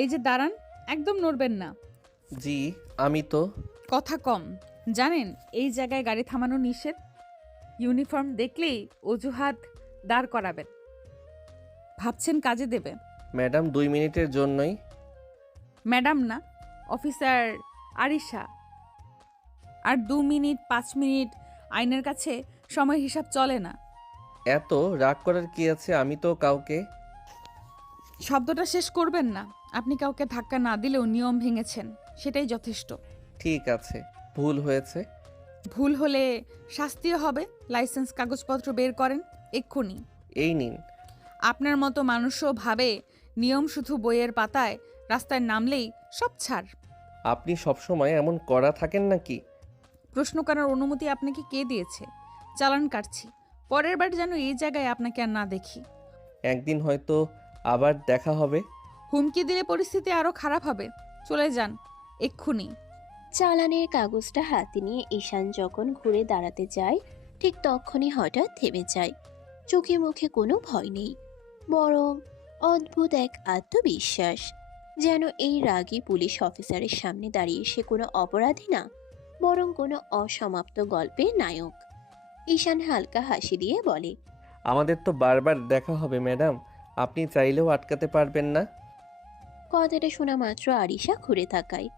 এই যে দাঁড়ান, একদম নড়বেন না। জি, আমি তো। কথা কম। জানেন এই জায়গায় গাড়ি থামানো নিষেধ। ইউনিফর্ম দেখলেই অজুহাত দাঁড় করাবেন। ভাবছেন কাজে দেবে। ম্যাডাম 2 মিনিটের জন্যই। ম্যাডাম না, অফিসার আরিশা। আর 2 মিনিট 5 মিনিট আইনের কাছে সময় হিসাব চলে না। এত রাগ করার কি আছে? আমি তো কাউকে। শব্দটা শেষ করবেন না। আপনি কাউকে ধাক্কা না দিলেও নিয়ম ভেঙেছেন, সেটাই যথেষ্ট। ঠিক আছে, ভুল হয়েছে। ভুল হলে শাস্তিও হবে। লাইসেন্স কাগজপত্র বের করেন এক্ষুনি। এই নিন। আপনার মতো মানুষও ভাবে নিয়ম শুধু বইয়ের পাতায়, রাস্তায় নামলেই সব ছাড়। আপনি সবসময় এমন কড়া থাকেন নাকি? প্রশ্ন করার অনুমতি আপনাকে কে দিয়েছে? চালান কাটছি। পরের বার যেন এই জায়গায় আপনাকে আর না দেখি। একদিন হয়তো আবার দেখা হবে। হুমকি দিলে পরিস্থিতি আরও খারাপ হবে। চলে যান এক্ষুনি। চালানের কাগজটা হাতে নিয়ে ঈশান যখন ঘুরে দাঁড়াতে যায়, ঠিক তখনই হঠাৎ থেমে যায়। চোখে মুখে কোনো ভয় নেই, বরং অদ্ভুত এক আত্মবিশ্বাস। যেন এই রাগী পুলিশ অফিসারের সামনে দাঁড়িয়ে সে কোনো অপরাধী না, বরং কোনো অসমাপ্ত গল্পের নায়ক। ঈশান হালকা হাসি দিয়ে বলে, আমাদের তো বারবার দেখা হবে ম্যাডাম, আপনি চাইলেও আটকাতে পারবেন না। কথাটা শোনা মাত্র আরিশা ঘুরে তাকায়।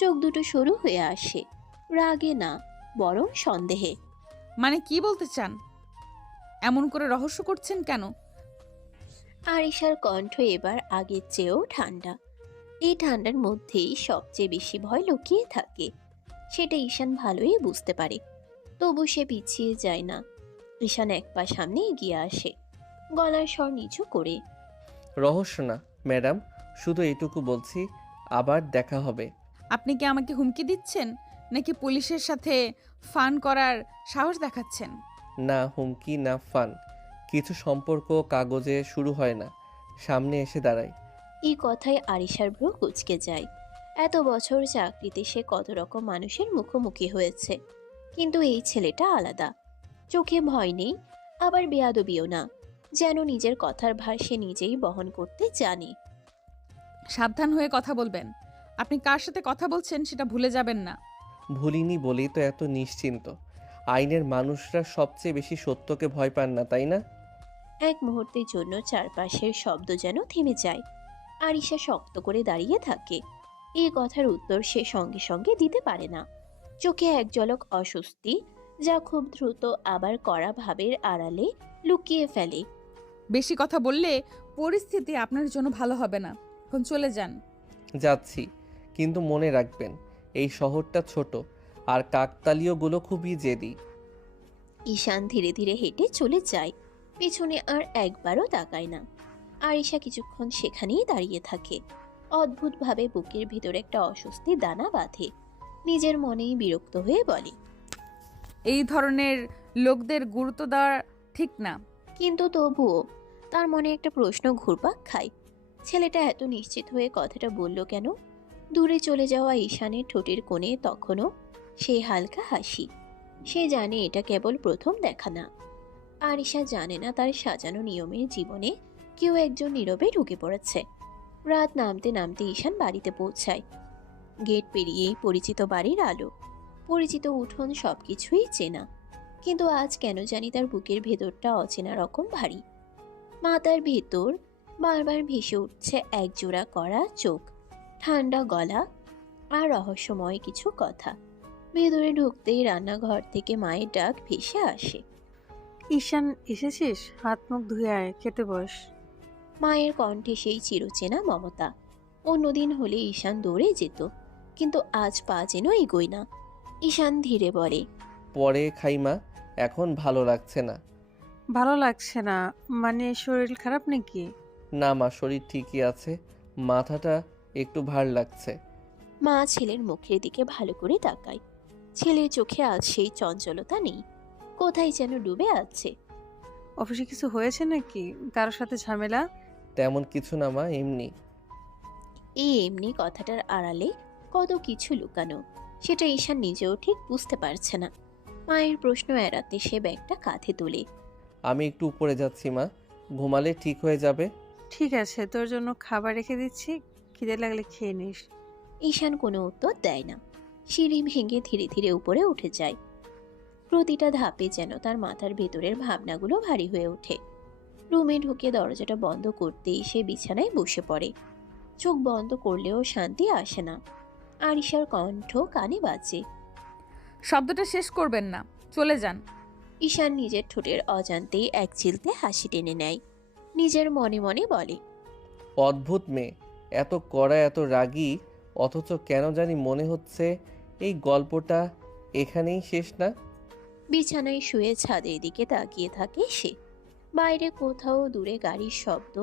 চোখ দুটো সরু হয়ে আসে, রাগে না বরং সন্দেহে। মানে কি বলতে চান? এমন করে রহস্য করছেন কেন? আরিশার কণ্ঠ এবার আগের চেয়েও ঠান্ডা। এই ঠান্ডার মধ্যেই সবচেয়ে বেশি ভয় লুকিয়ে থাকে, সেটা ঈশান ভালোই বুঝতে পারে। তবু সে পিছিয়ে যায় না। ঈশান এক পা সামনে এগিয়ে আসে, গলার স্বর নিচু করে। রহস্য না ম্যাডাম, শুধু এইটুকু বলছি, আবার দেখা হবে। আপনি কি আমাকে হুমকি দিচ্ছেন, নাকি পুলিশের সাথে ফান করার সাহস দেখাচ্ছেন? না হুমকি না ফান, কিছু সম্পর্ক কাগজে শুরু হয় না, সামনে এসে দাঁড়ায়। এই কথায় আরিশার ভ্রু কুঁচকে যায়। এত বছর চাকরিতে সে কত রকম মানুষের মুখোমুখি হয়েছে, কিন্তু এই ছেলেটা আলাদা। চোখে ভয় নেই, আবার বেয়াদবিও না। যেন নিজের কথার ভার সে নিজেই বহন করতে জানে। সাবধান হয়ে কথা বলবেন। আপনি কার সাথে কথা বলছেন সেটা ভুলে যাবেন না। ভুলিনি বলেই তো এত নিশ্চিন্ত। আইনের মানুষরা সবচেয়ে বেশি সত্যকে ভয় পান না, তাই না? এক মুহূর্তের জন্য চারপাশের শব্দ যেন থেমে যায়। আরিশা শক্ত করে দাঁড়িয়ে থাকে। এই কথার উত্তর সে সঙ্গে সঙ্গে দিতে পারে না। চোখে এক ঝলক অস্বস্তি, যা খুব দ্রুত আবার কড়া ভাবের আড়ালে লুকিয়ে ফেলে। বেশি কথা বললে পরিস্থিতি আপনার জন্য ভালো হবে না। এখন চলে যান। যাচ্ছি, কিন্তু মনে রাখবেন এই শহরটা ছোট, আর কাকতালীয়গুলো খুবই জেদি। ঈশান ধীরে ধীরে হেঁটে চলে যায়, পেছনে আর একবারও তাকায় না। আরিশা কিছুক্ষণ সেখানেই দাঁড়িয়ে থাকে। অদ্ভুতভাবে বুকের ভিতর একটা অস্বস্তি দানা বাঁধে। নিজের মনেই বিরক্ত হয়ে বলে, এই ধরনের লোকদের গুরুত্ব দেওয়া ঠিক না। কিন্তু তবুও তার মনে একটা প্রশ্ন ঘুরপাক খায়। ছেলেটা এত নিশ্চিত হয়ে কথাটা বলল কেন? দূরে চলে যাওয়া ঈশানের ঠোঁটের কোণে তখনও সেই হালকা হাসি। সে জানে এটা কেবল প্রথম দেখা না। আরিশা জানে না তার সাজানো নিয়মের জীবনে কেউ একজন নীরবে ঢুকে পড়েছে। রাত নামতে নামতে ঈশান বাড়িতে পৌঁছায়। গেট পেরিয়েই পরিচিত বাড়ির আলো, পরিচিত উঠোন, সবকিছুই চেনা। কিন্তু আজ কেন জানি তার বুকের ভেতরটা অচেনা রকম ভারী। মাথার ভেতর বারবার ভেসে উঠছে একজোড়া করা চোখ, ঠান্ডা গলা আর রহস্যময় কিছু কথা। ভেতরে ঢুকতেই রান্নাঘর থেকে মায়ের ডাক ভেসে আসে, ঈশান এসেছিস? হাত মুখ ধুয়ে আয়, খেতে বস। মায়ের কণ্ঠে সেই চিরচেনা মমতা। অন্যদিন হলে ঈশান দৌড়ে যেত, কিন্তু আজ পা যেন এগোয় না। ঈশান ধীরে বলে, পরে খাই মা, এখন ভালো লাগছে না। ভালো লাগছে না মানে শরীর খারাপ নাকি? না মা, শরীর ঠিকই আছে, মাথাটা একটু ভার লাগছে। মা ছেলের মুখের দিকে ভালো করে তাকায়। ছেলের চোখে আজ সেই চঞ্চলতা নেই, কোথায় যেন ডুবে আছে। অফিসে কিছু হয়েছে নাকি? কারোর সাথে ঝামেলা? তেমন কিছু না মা, এমনি। এই এমনি কথাটার আড়ালে কত কিছু লুকানো, সেটা ঈশান নিজেও ঠিক বুঝতে পারছে না। মায়ের প্রশ্ন এড়াতে সে ব্যাগটা কাঁধে তোলে। আমি একটু উপরে যাচ্ছি মা, ঘুমালে ঠিক হয়ে যাবে। ঠিক আছে, তোর জন্য খাবার রেখে দিচ্ছি, খিদে লাগলে খেয়ে নিস। ঈশান কোনো উত্তর দেয় না। সিঁড়ি ভেঙে ধীরে ধীরে উপরে উঠে যায়। প্রতিটা ধাপে যেন তার মাথার ভেতরের ভাবনাগুলো ভারী হয়ে ওঠে। রুমে ঢুকে দরজাটা বন্ধ করতেই সে বিছানায় বসে পড়ে। চোখ বন্ধ করলেও শান্তি আসে না। আরিশার কণ্ঠ কানে বাজে। শব্দটা শেষ করবেন না, চলে যান। ঈশান নিজের ঠোঁটের অজান্তেই এক চিলতে হাসি টেনে নেয়। নিজের মনে মনে বলে, অদ্ভুত মেয়ে, এত কড়া, এত রাগী, অথচ কেন জানি মনে হচ্ছে এই গল্পটা এখানেই শেষ না। বিছানায় শুয়ে ছাদের দিকে তাকিয়ে থাকে সে। বাইরে কোথাও দূরে গাড়ির শব্দ,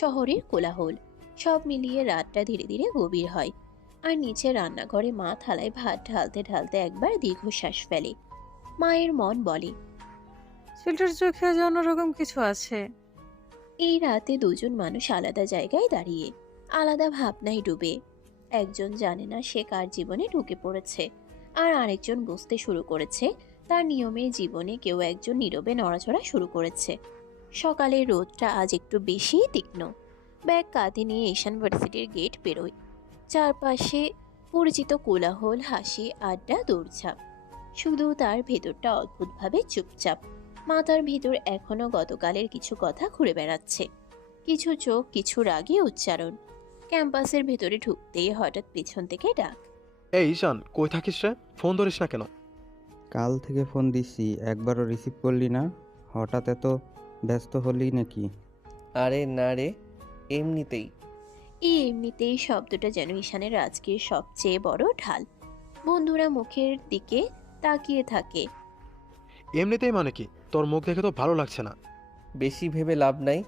শহরের কোলাহল, সব মিলিয়ে রাতটা ধীরে ধীরে গভীর হয়। আর নিচে রান্নাঘরে মা থালায় ভাত ঢালতে ঢালতে একবার দীর্ঘশ্বাস ফেলে। মায়ের মন বলে, ছেলেটার চোখে আজ অন্যরকম কিছু আছে। এই রাতে দুজন মানুষ আলাদা জায়গায় দাঁড়িয়ে, আলাদা ভাবনায় ডুবে। একজন জানে না সে কার জীবনে ঢুকে পড়েছে, আর আরেকজন বুঝতে শুরু করেছে তার নিয়মে জীবনে কেউ একজন নীরবে নড়াচড়া শুরু করেছে। সকালের রোদটা আজ একটু বেশিই তীক্ষ্ণ। ব্যাগ কাঁধে নিয়ে ঈশান ভার্সিটির গেট বেরোয়। চারপাশে পরিচিত কোলাহল, হাসি, আড্ডা, দৌড়ঝাঁপ। শুধু তার ভেতরটা অদ্ভুতভাবে চুপচাপ। মাথার ভিতর এখনো গতকালের কিছু কথা ঘুরে বেড়াচ্ছে। কিছু চোখ, কিছু রাগী উচ্চারণ। ক্যাম্পাসের ভেতরে ঢুকতেই হঠাৎ পেছন থেকে ডাক। এই ঈশান, কই থাকিস রে? ফোন ধরিস না কেন? কাল থেকে ফোন দিচ্ছি, একবারও রিসিভ করলি না। হঠাৎ এত ব্যস্ত হলি নাকি? আরে না রে, এমনিতেই। এই এমনিতেই শব্দটা যেন ঈশানের আজকের সবচেয়ে বড় ঢাল। বন্ধুরা মুখের দিকে তাকিয়ে থাকে। এমনিতেই মানে কি? তোর মুখ দেখে তো ভালো লাগছে না। বেশি ভেবে লাভ নাই,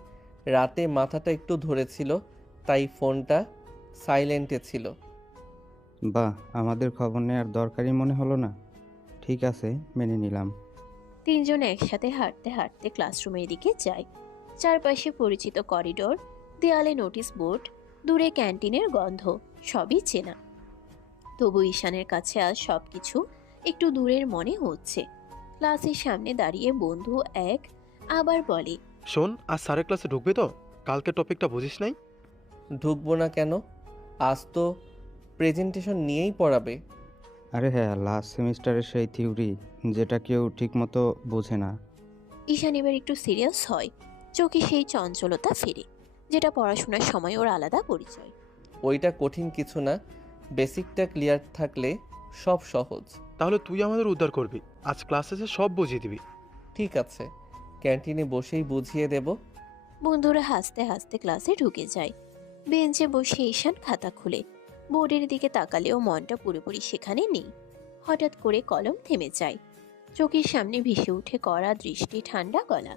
রাতে মাথাটা একটু ধরেছিল, তাই ফোনটা সাইলেন্টে ছিল। বাহ, আমাদের খবর নেওয়ার দরকারই মনে হলো না। ঠিক আছে, মেনে নিলাম। তিনজন একসাথে হাঁটতে হাঁটতে ক্লাসরুমের দিকে যায়। চারপাশে পরিচিত করিডোর, দেয়ালে নোটিশ বোর্ড, দূরে ক্যান্টিনের গন্ধ, সবই চেনা। তবু ঈশানের কাছে আজ সবকিছু একটু দূরের মনে হচ্ছে। ক্লাসের সামনে দাঁড়িয়ে বন্ধু এক আবার বলে, শোন, আজ স্যারের ক্লাসে ঢুকবি তো? কালকে টপিকটা বুঝিস নাই? ঢুকবো না কেন? আজ তো প্রেজেন্টেশন নিয়েই পড়াবে। আরে হ্যাঁ, লাস্ট সেমিস্টারের সেই থিওরি যেটা কেউ ঠিকমতো বোঝে না। ঈশান এবার একটু সিরিয়াস হয়। চোখে সেই চঞ্চলতা ফেরে, যেটা পড়াশোনার সময় ওর আলাদা পরিচয়। ওইটা কঠিন কিছু না, বেসিকটা ক্লিয়ার থাকলে সব সহজ। তাহলে তুই আমাদের উদ্ধার করবি। আজ ক্লাসে এসে সব বুঝিয়ে দিবি। ঠিক আছে, ক্যান্টিনে বসেই বুঝিয়ে দেব। বন্ধুরা হাসতে হাসতে ক্লাসে ঢুকে যায়। বেঞ্চে বসে ঈশান খাতা খুলে বোর্ডের দিকে তাকালেও মনটা পুরোপুরি সেখানে নেই। হঠাৎ করে কলম থেমে যায়। চোখের সামনে ভেসে উঠে কড়া দৃষ্টি, ঠান্ডা গলা।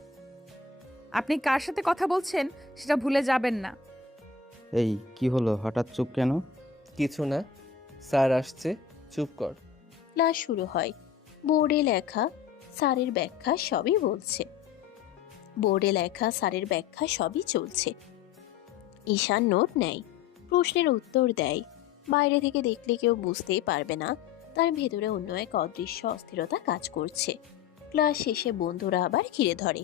আপনি কার সাথে কথা বলছেন সেটা ভুলে যাবেন না। এই কি হলো, হঠাৎ চুপ কেন? কিছু না, স্যার আসছে, চুপ কর। ক্লাস শুরু হয়। বোর্ডে লেখা স্যারের ব্যাখ্যা সবই বলছে। বোর্ডে লেখা স্যারের ব্যাখ্যা সবই চলছে। ঈশান নোট নেয়, প্রশ্নের উত্তর দেয়। বাইরে থেকে দেখলে কেউ বুঝতেই পারবে না তার ভেতরে অন্য এক অদৃশ্য অস্থিরতা কাজ করছে। ক্লাস শেষে বন্ধুরা আবার ঘিরে ধরে।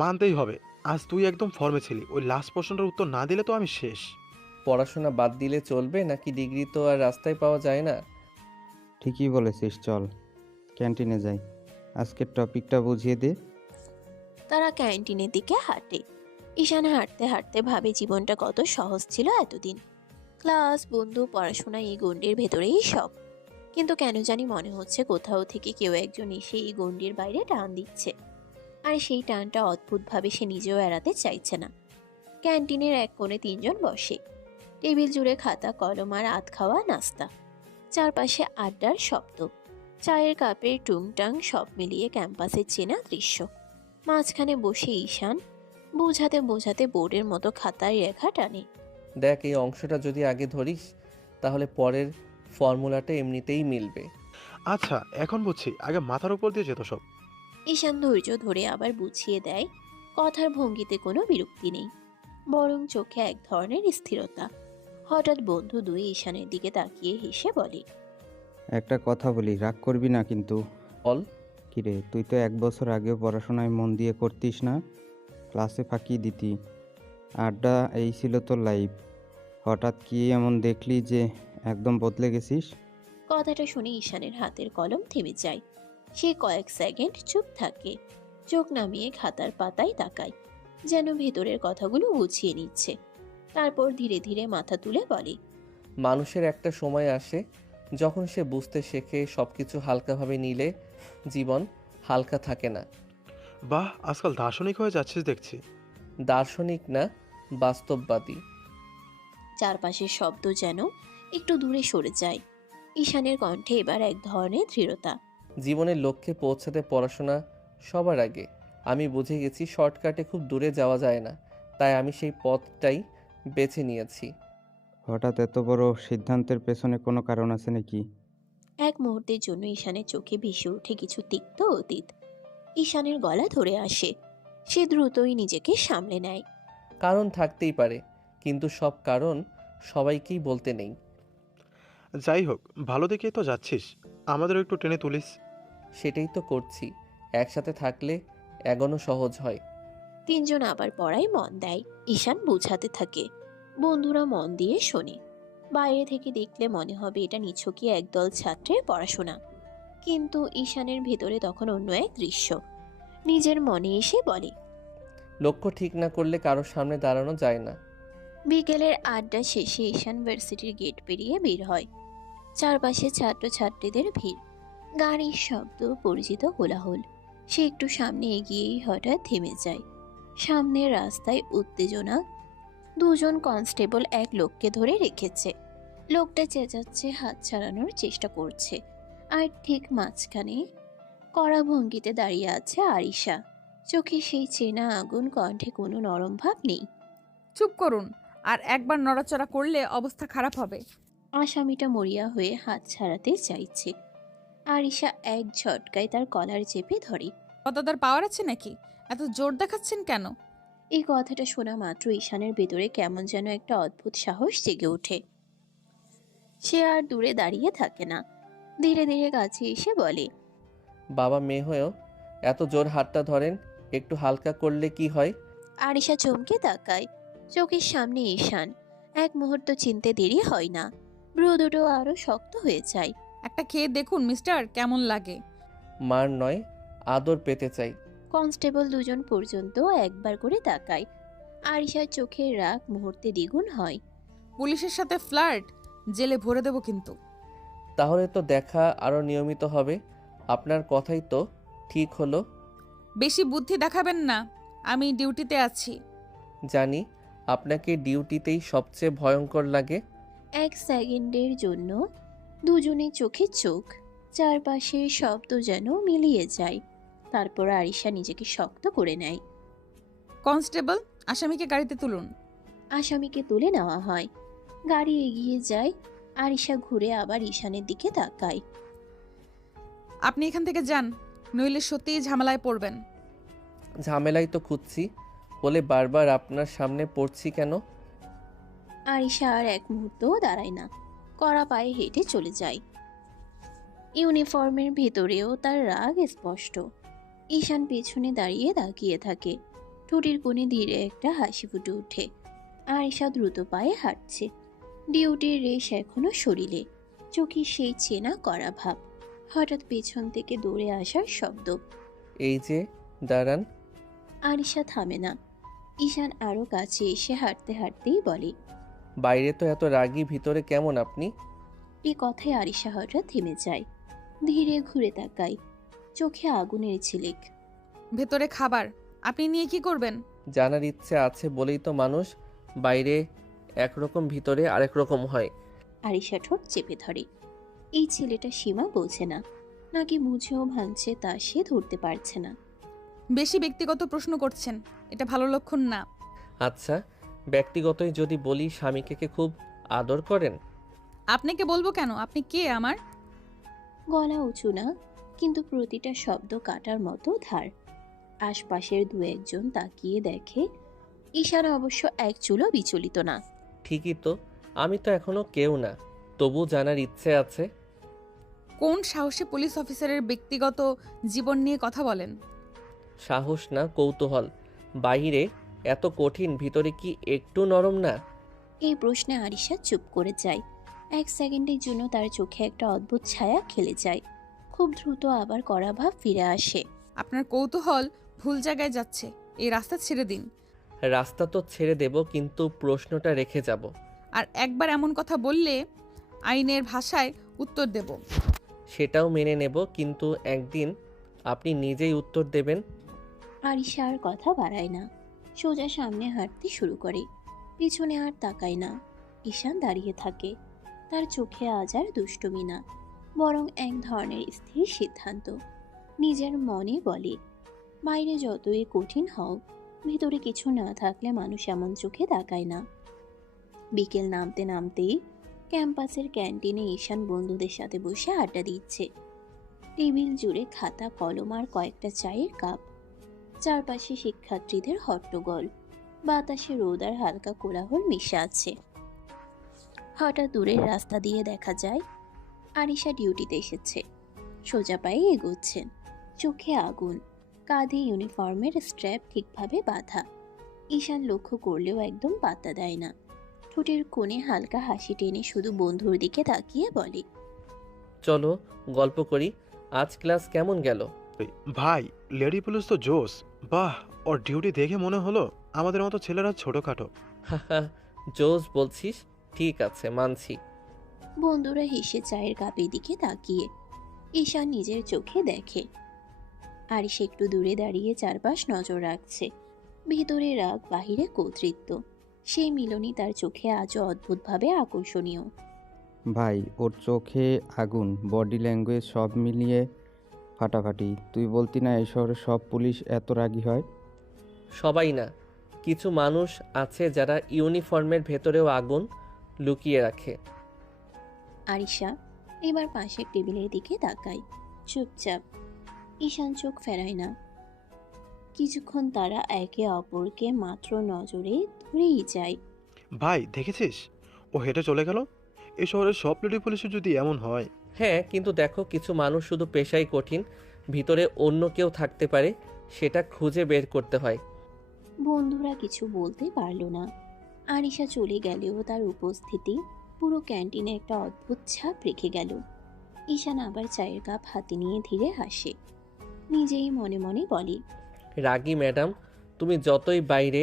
মানতেই হবে, আজ তুই একদম ফর্মে ছিলি। ওই লাস্ট প্রশ্নটার উত্তর না দিলে তো আমি শেষ। পড়াশোনা বাদ দিলে চলবে নাকি? ডিগ্রি তো আর রাস্তায় পাওয়া যায় না। ঠিকই বলেছিস, চল ক্যান্টিনে যাই, আজকের টপিকটা বুঝিয়ে দে। তারা ক্যান্টিনের দিকে হাঁটে। ঈশান হাঁটতে হাঁটতে ভাবে জীবনটা কত সহজ ছিল এতদিন। ক্লাস, বন্ধু, পড়াশোনা, এই গণ্ডির ভেতরেই সব। কিন্তু কেন জানি মনে হচ্ছে কোথাও থেকে কেউ একজন এসে এই গণ্ডির বাইরে টান দিচ্ছে। আর সেই টানটা অদ্ভুতভাবে সে নিজেও এড়াতে চাইছে না। ক্যান্টিনের এক কোণে তিনজন বসে। টেবিল জুড়ে খাতা, কলম আর আধ খাওয়া নাস্তা। চারপাশে আড্ডার শব্দ, চায়ের কাপের টুংটাং, সব মিলিয়ে ক্যাম্পাসের চেনা দৃশ্য। মাঝখানে বসে ঈশান বোঝাতে বোঝাতে বোর্ডের মতো খাতায় রেখা টানে। দেখ, এই অংশটা যদি আগে ধরিস তাহলে পরের ফর্মুলাটা এমনিতেই মিলবে। আচ্ছা, এখন বুঝছি, আগে মাথার উপর দিয়ে যেত সব। ঈশান ধৈর্য ধরে আবার বুঝিয়ে দেয়। কথার ভঙ্গিতে কোনো বিরক্তি নেই, বরং চোখে এক ধরনের স্থিরতা। হঠাৎ বন্ধু দুই ঈশানের দিকে তাকিয়ে হেসে বলে, একটা কথা বলি, রাগ করবি না কিন্তু। বল। কিরে, তুই তো 1 বছর আগেও পড়াশোনায় মন দিয়ে করতিস না? ক্লাসে ফাঁকি দিতি, আড্ডা, এই ছিল তোর লাইফ। হঠাৎ কি এমন দেখলি যে একদম বদলে গেছিস? কথাটা শুনে ঈশানের হাতের কলম থেমে যায়। সে কয়েক সেকেন্ড চুপ থাকে, চোখ নামিয়ে খাতার পাতায় তাকায়, যেন ভেতরের কথাগুলো গুছিয়ে নিচ্ছে। তারপর ধীরে ধীরে মাথা তুলে বলে, মানুষের একটা সময় আসে যখন সে বুঝতে শেখে সব কিছু হালকাভাবে নিলে জীবন হালকা থাকে না। বাহ, আজকাল দার্শনিক হয়ে যাচ্ছিস দেখছি। দার্শনিক না, বাস্তববাদী। চারপাশের শব্দ যেন একটু দূরে সরে যায়। ঈশানের কণ্ঠে এবার এক ধরনের দৃঢ়তা। জীবনের লক্ষ্যে পৌঁছাতে পড়াশোনা সবার আগে। আমি বুঝে গেছি শর্টকাটে খুব দূরে যাওয়া যায় না, তাই আমি সেই পথটাই বেছে নিয়েছি। হঠাৎ এত বড় সিদ্ধান্তের পেছনে কোনো কারণ আছে নাকি? এক মুহূর্তের জন্য ঈশানের চোখে ভেসে ওঠে কিছু তিক্ত অতীত। ঈশানের গলা ধরে আসে। সে দ্রুতই নিজেকে সামলে নেয়। কারণ থাকতেই পারে, কিন্তু সব কারণ সবাইকেই বলতে নেই। যাই হোক, ভালো দিকেই তো যাচ্ছিস, আমাদেরও একটু টেনে তুলিস। সেটাই তো করছি। একসাথে থাকলে এগোনো সহজ হয়। তিনজন আবার পড়ায় মন দেয়। ঈশান বুঝাতে থাকে, বন্ধুরা মন দিয়ে শোনে। বাইরে থেকে দেখলে মনে হবে এটা নিছকই একদল ছাত্রের পড়াশোনা, কিন্তু ঈশানের ভেতরে তখন অন্য এক দৃশ্য। নিজের মনে এসে বলে, লক্ষ্য ঠিক না করলে কারোর সামনে দাঁড়ানো যায় না। বিকেলের আড্ডা শেষে ঈশান ভার্সিটির গেট পেরিয়ে বের হয়। চারপাশে ছাত্রছাত্রীদের ভিড়, গাড়ির শব্দ, পরিচিত কোলাহল। সে একটু সামনে এগিয়েই হঠাৎ থেমে যায়। সামনের রাস্তায় উত্তেজনা। দুজন কনস্টেবল এক লোককে ধরে রেখেছে। লোকটা চেঁচাচ্ছে, হাত ছাড়ানোর চেষ্টা করছে। আর ঠিক মাঝখানে কড়া ভঙ্গিতে দাঁড়িয়ে আছে আরিশা। চোখে সেই চেনা আগুন, কণ্ঠে কোনো নরম ভাব নেই। চুপ করুন, আর একবার নড়াচড়া করলে অবস্থা খারাপ হবে। আসামিটা মরিয়া হয়ে হাত ছাড়াতে চাইছে। আরিশা এক ঝটকায় তার কলার চেপে ধরে। কতদার পাওয়ার আছে নাকি? এত জোর দেখাচ্ছেন কেন? এই কথাটা শোনা মাত্র ঈশানের ভেতরে কেমন যেন একটা অদ্ভুত সাহস জেগে ওঠে। সে আর দূরে দাঁড়িয়ে থাকে না, ধীরে ধীরে কাছে এসে বলে, বাবা মেয়ে হয়েও এত জোর হাতটা ধরেন, একটু হালকা করলে কি হয়? আরিশা চমকে তাকায়। চোখের সামনে ঈশান। এক মুহূর্ত চিনতে দেরি হয় না, ভ্রু দুটো আরো শক্ত হয়ে যায়। একটা খেয়ে দেখুন মিস্টার, কেমন লাগে। মার নয়, আদর পেতে চাই। কনস্টেবল দুজন পর্যন্ত একবার করে তাকায়। আরিশার চোখের রাগ মুহূর্তে দ্বিগুণ হয়। পুলিশের সাথে ফ্লার্ট, জেলে ভরে দেব কিন্তু। তাহলে তো দেখা আরও নিয়মিত হবে। আপনার কথাই তো ঠিক হলো। বেশি বুদ্ধি দেখাবেন না, আমি ডিউটিতে আছি। জানি আপনাকে ডিউটিতেই সবচেয়ে ভয়ঙ্কর লাগে। এক সেকেন্ডের জন্য দুজনের চোখে চোখ, চারপাশের শব্দ যেন মিলিয়ে যায়। তারপর আরিশা নিজেকে শক্ত করে নেয়। কনস্টেবল, আসামিকে গাড়িতে তুলুন। আসামিকে তুলে নেওয়া হয়। গাড়ি এগিয়ে যায়। আরিশা ঘুরে আবার ঈশানের দিকে তাকায়। আপনি এখান থেকে যান, নইলে সত্যিই ঝামেলায় পড়বেন। ঝামেলাই তো খুঁজছি, বলে বারবার আপনার সামনে পড়ছি কেন? আরিশা আর এক মুহূর্তও দাঁড়ায় না, কড়া পায়ে হেঁটে চলে যায়। ইউনিফর্মের ভেতরেও তার রাগ স্পষ্ট। ঈশান পেছনে দাঁড়িয়ে তাকিয়ে থাকে। ঠোঁটের কোণে ধীরে একটা হাসি ফুটে ওঠে। আরিশা দ্রুত পায়ে হাঁটছে। ডিউটির রেশ এখনো শরীরে, চোখে সেই চেনা করা ভাব। হঠাৎ পেছন থেকে দৌড়ে আসার শব্দ। এই যে, দাঁড়ান। আরিশা থামে না। ঈশান আরো কাছে এসে হাঁটতে হাঁটতেই বলে, বাইরে তো এত রাগী, ভিতরে কেমন আপনি? এই কথায় আরিশা হঠাৎ থেমে যায়। ধীরে ঘুরে তাকায়, চোখে আগুনের ঝিলিক। ভেতরে খাবার, আপনি নিয়ে কি করবেন? জানার ইচ্ছে আছে বলেই তো মানুষ বাইরে একরকম ভিতরে আরেক রকম হয়। আরিশা ঠোঁট চেপে ধরে। এই ছেলেটা সীমা বোঝে না, নাকি মুছেও ভাঙছে তা সে ধরতে পারছে না। বেশি ব্যক্তিগত প্রশ্ন করছেন, এটা ভালো লক্ষণ না। আচ্ছা, ব্যক্তিগতই যদি বলি, স্বামীকে কে খুব আদর করেন? আপনাকে বলবো কেন? আপনি কে আমার? গলা উঁচু না, কিন্তু প্রতিটা শব্দ কাটার মতো ধার। আশপাশের দু একজন তাকিয়ে দেখে। ঈশান অবশ্য এক চুলও বিচলিত না। ঠিকই তো, আমি তো এখনো কেউ না, তবু জানার ইচ্ছে আছে। কোন সাহসী পুলিশ অফিসারের ব্যক্তিগত জীবন নিয়ে কথা বলেন? সাহস না, কৌতূহল। বাইরে এত কঠিন, ভিতরে কি একটু নরম না? এই প্রশ্নে আরিশা চুপ করে যায়। এক সেকেন্ডের জন্য তার চোখে একটা অদ্ভুত ছায়া খেলে যায়। খুব দ্রুত আবার কড়া ভাব ফিরে আসে। আপনার কৌতূহল ভুল জায়গায় যাচ্ছে, এই রাস্তা ছেড়ে দিন। রাস্তা তো ছেড়ে দেব, কিন্তু প্রশ্নটা রেখে যাব। আর একবার এমন কথা বললে আইনের ভাষায় উত্তর দেব। সেটাও মেনে নেব, কিন্তু একদিন আপনি নিজেই উত্তর দেবেন। আরিশা আর কথা বাড়ায় না, সোজা সামনে হাঁটতে শুরু করে। পিছনে আর তাকায় না। ঈশান দাঁড়িয়ে থাকে। তার চোখে আজ আর দুষ্টুমি না, বরং এক ধরনের স্থির সিদ্ধান্ত। নিজের মনে বলে, বাইরে যতই কঠিন হোক, ভিতরে কিছু না থাকলে মানুষ এমন চোখে তাকায় না। বিকেল নামতে নামতেই ক্যাম্পাসের ক্যান্টিনে ঈশান বন্ধুদের সাথে বসে আড্ডা দিচ্ছে। টেবিল জুড়ে খাতা কলম আর কয়েকটা চায়ের কাপ। চারপাশে শিক্ষার্থীদের হট্টগোল, বাতাসে রোদ আর হালকা কোলাহল মিশে আছে। হঠাৎ দূরের রাস্তা দিয়ে দেখা যায় আরিশা ডিউটিতে এসেছে। সোজা পায়ে এগোচ্ছেন, চোখে আগুন, কাঁধে ইউনিফর্মের স্ট্র্যাপ ঠিকভাবে বাঁধা। ঈশান লক্ষ্য করলেও একদম পাত্তা দেয় না। ঠোঁটের কোণে হালকা হাসি টেনে শুধু বন্ধুর দিকে তাকিয়ে বলে, চলো গল্প করি, আজ ক্লাস কেমন গেল? ভাই, লেডি পুলিশ তো জোস। বাহ, ওর ডিউটি দেখে মনে হলো আমাদের মতো ছেলেরা ছোটখাটো। হাহা, জোস বলছিস? ঠিক আছে, মানছি। বন্ধুরা হেসে চায়ের কাপের দিকে তাকিয়ে ঈশান নিজের চোখে দেখে আরিশ একটু দূরে দাঁড়িয়ে চারপাশ নজর রাখছে। ভিতরে রাগ, বাহিরে কর্তৃত্ব। সেই মিলনই তার চোখে আজও অদ্ভুতভাবে আকর্ষণীয়। ভাই, ওর চোখে আগুন, বডি ল্যাঙ্গুয়েজ সব মিলিয়ে ফাটাফাটি। তুই বলতি না এই শহরে সব পুলিশ এত রাগী হয়? সবাই না, কিছু মানুষ আছে যারা ইউনিফর্মের ভেতরেও আগুন লুকিয়ে রাখে। আরিশা এবার পাশের টেবিলের দিকে তাকায়, চুপচাপ। ঈশান চোখ ফেরায় না। কিছুক্ষণ তারা একে অপরকে মাত্র নজরে ধরেই যায়। ভাই দেখেছিস, ও হেঁটে চলে গেল। এই শহরের সব লেডি পুলিশে যদি এমন হয়। হ্যাঁ, কিন্তু দেখো, কিছু মানুষ শুধু পেশাই কঠিন, ভিতরে অন্য কেউ থাকতে পারে, সেটা খুঁজে বের করতে হয়। বন্ধুরা কিছু বলতে পারল না। আরিশা চলে গেলেও তার উপস্থিতি পুরো ক্যান্টিনে একটা অদ্ভুত ছাপ রেখে গেল। ঈশান আবার চায়ের কাপ হাতে নিয়ে ধীরে হাসে। নিজেই মনে মনে বলে, রাগী ম্যাডাম, তুমি যতই বাইরে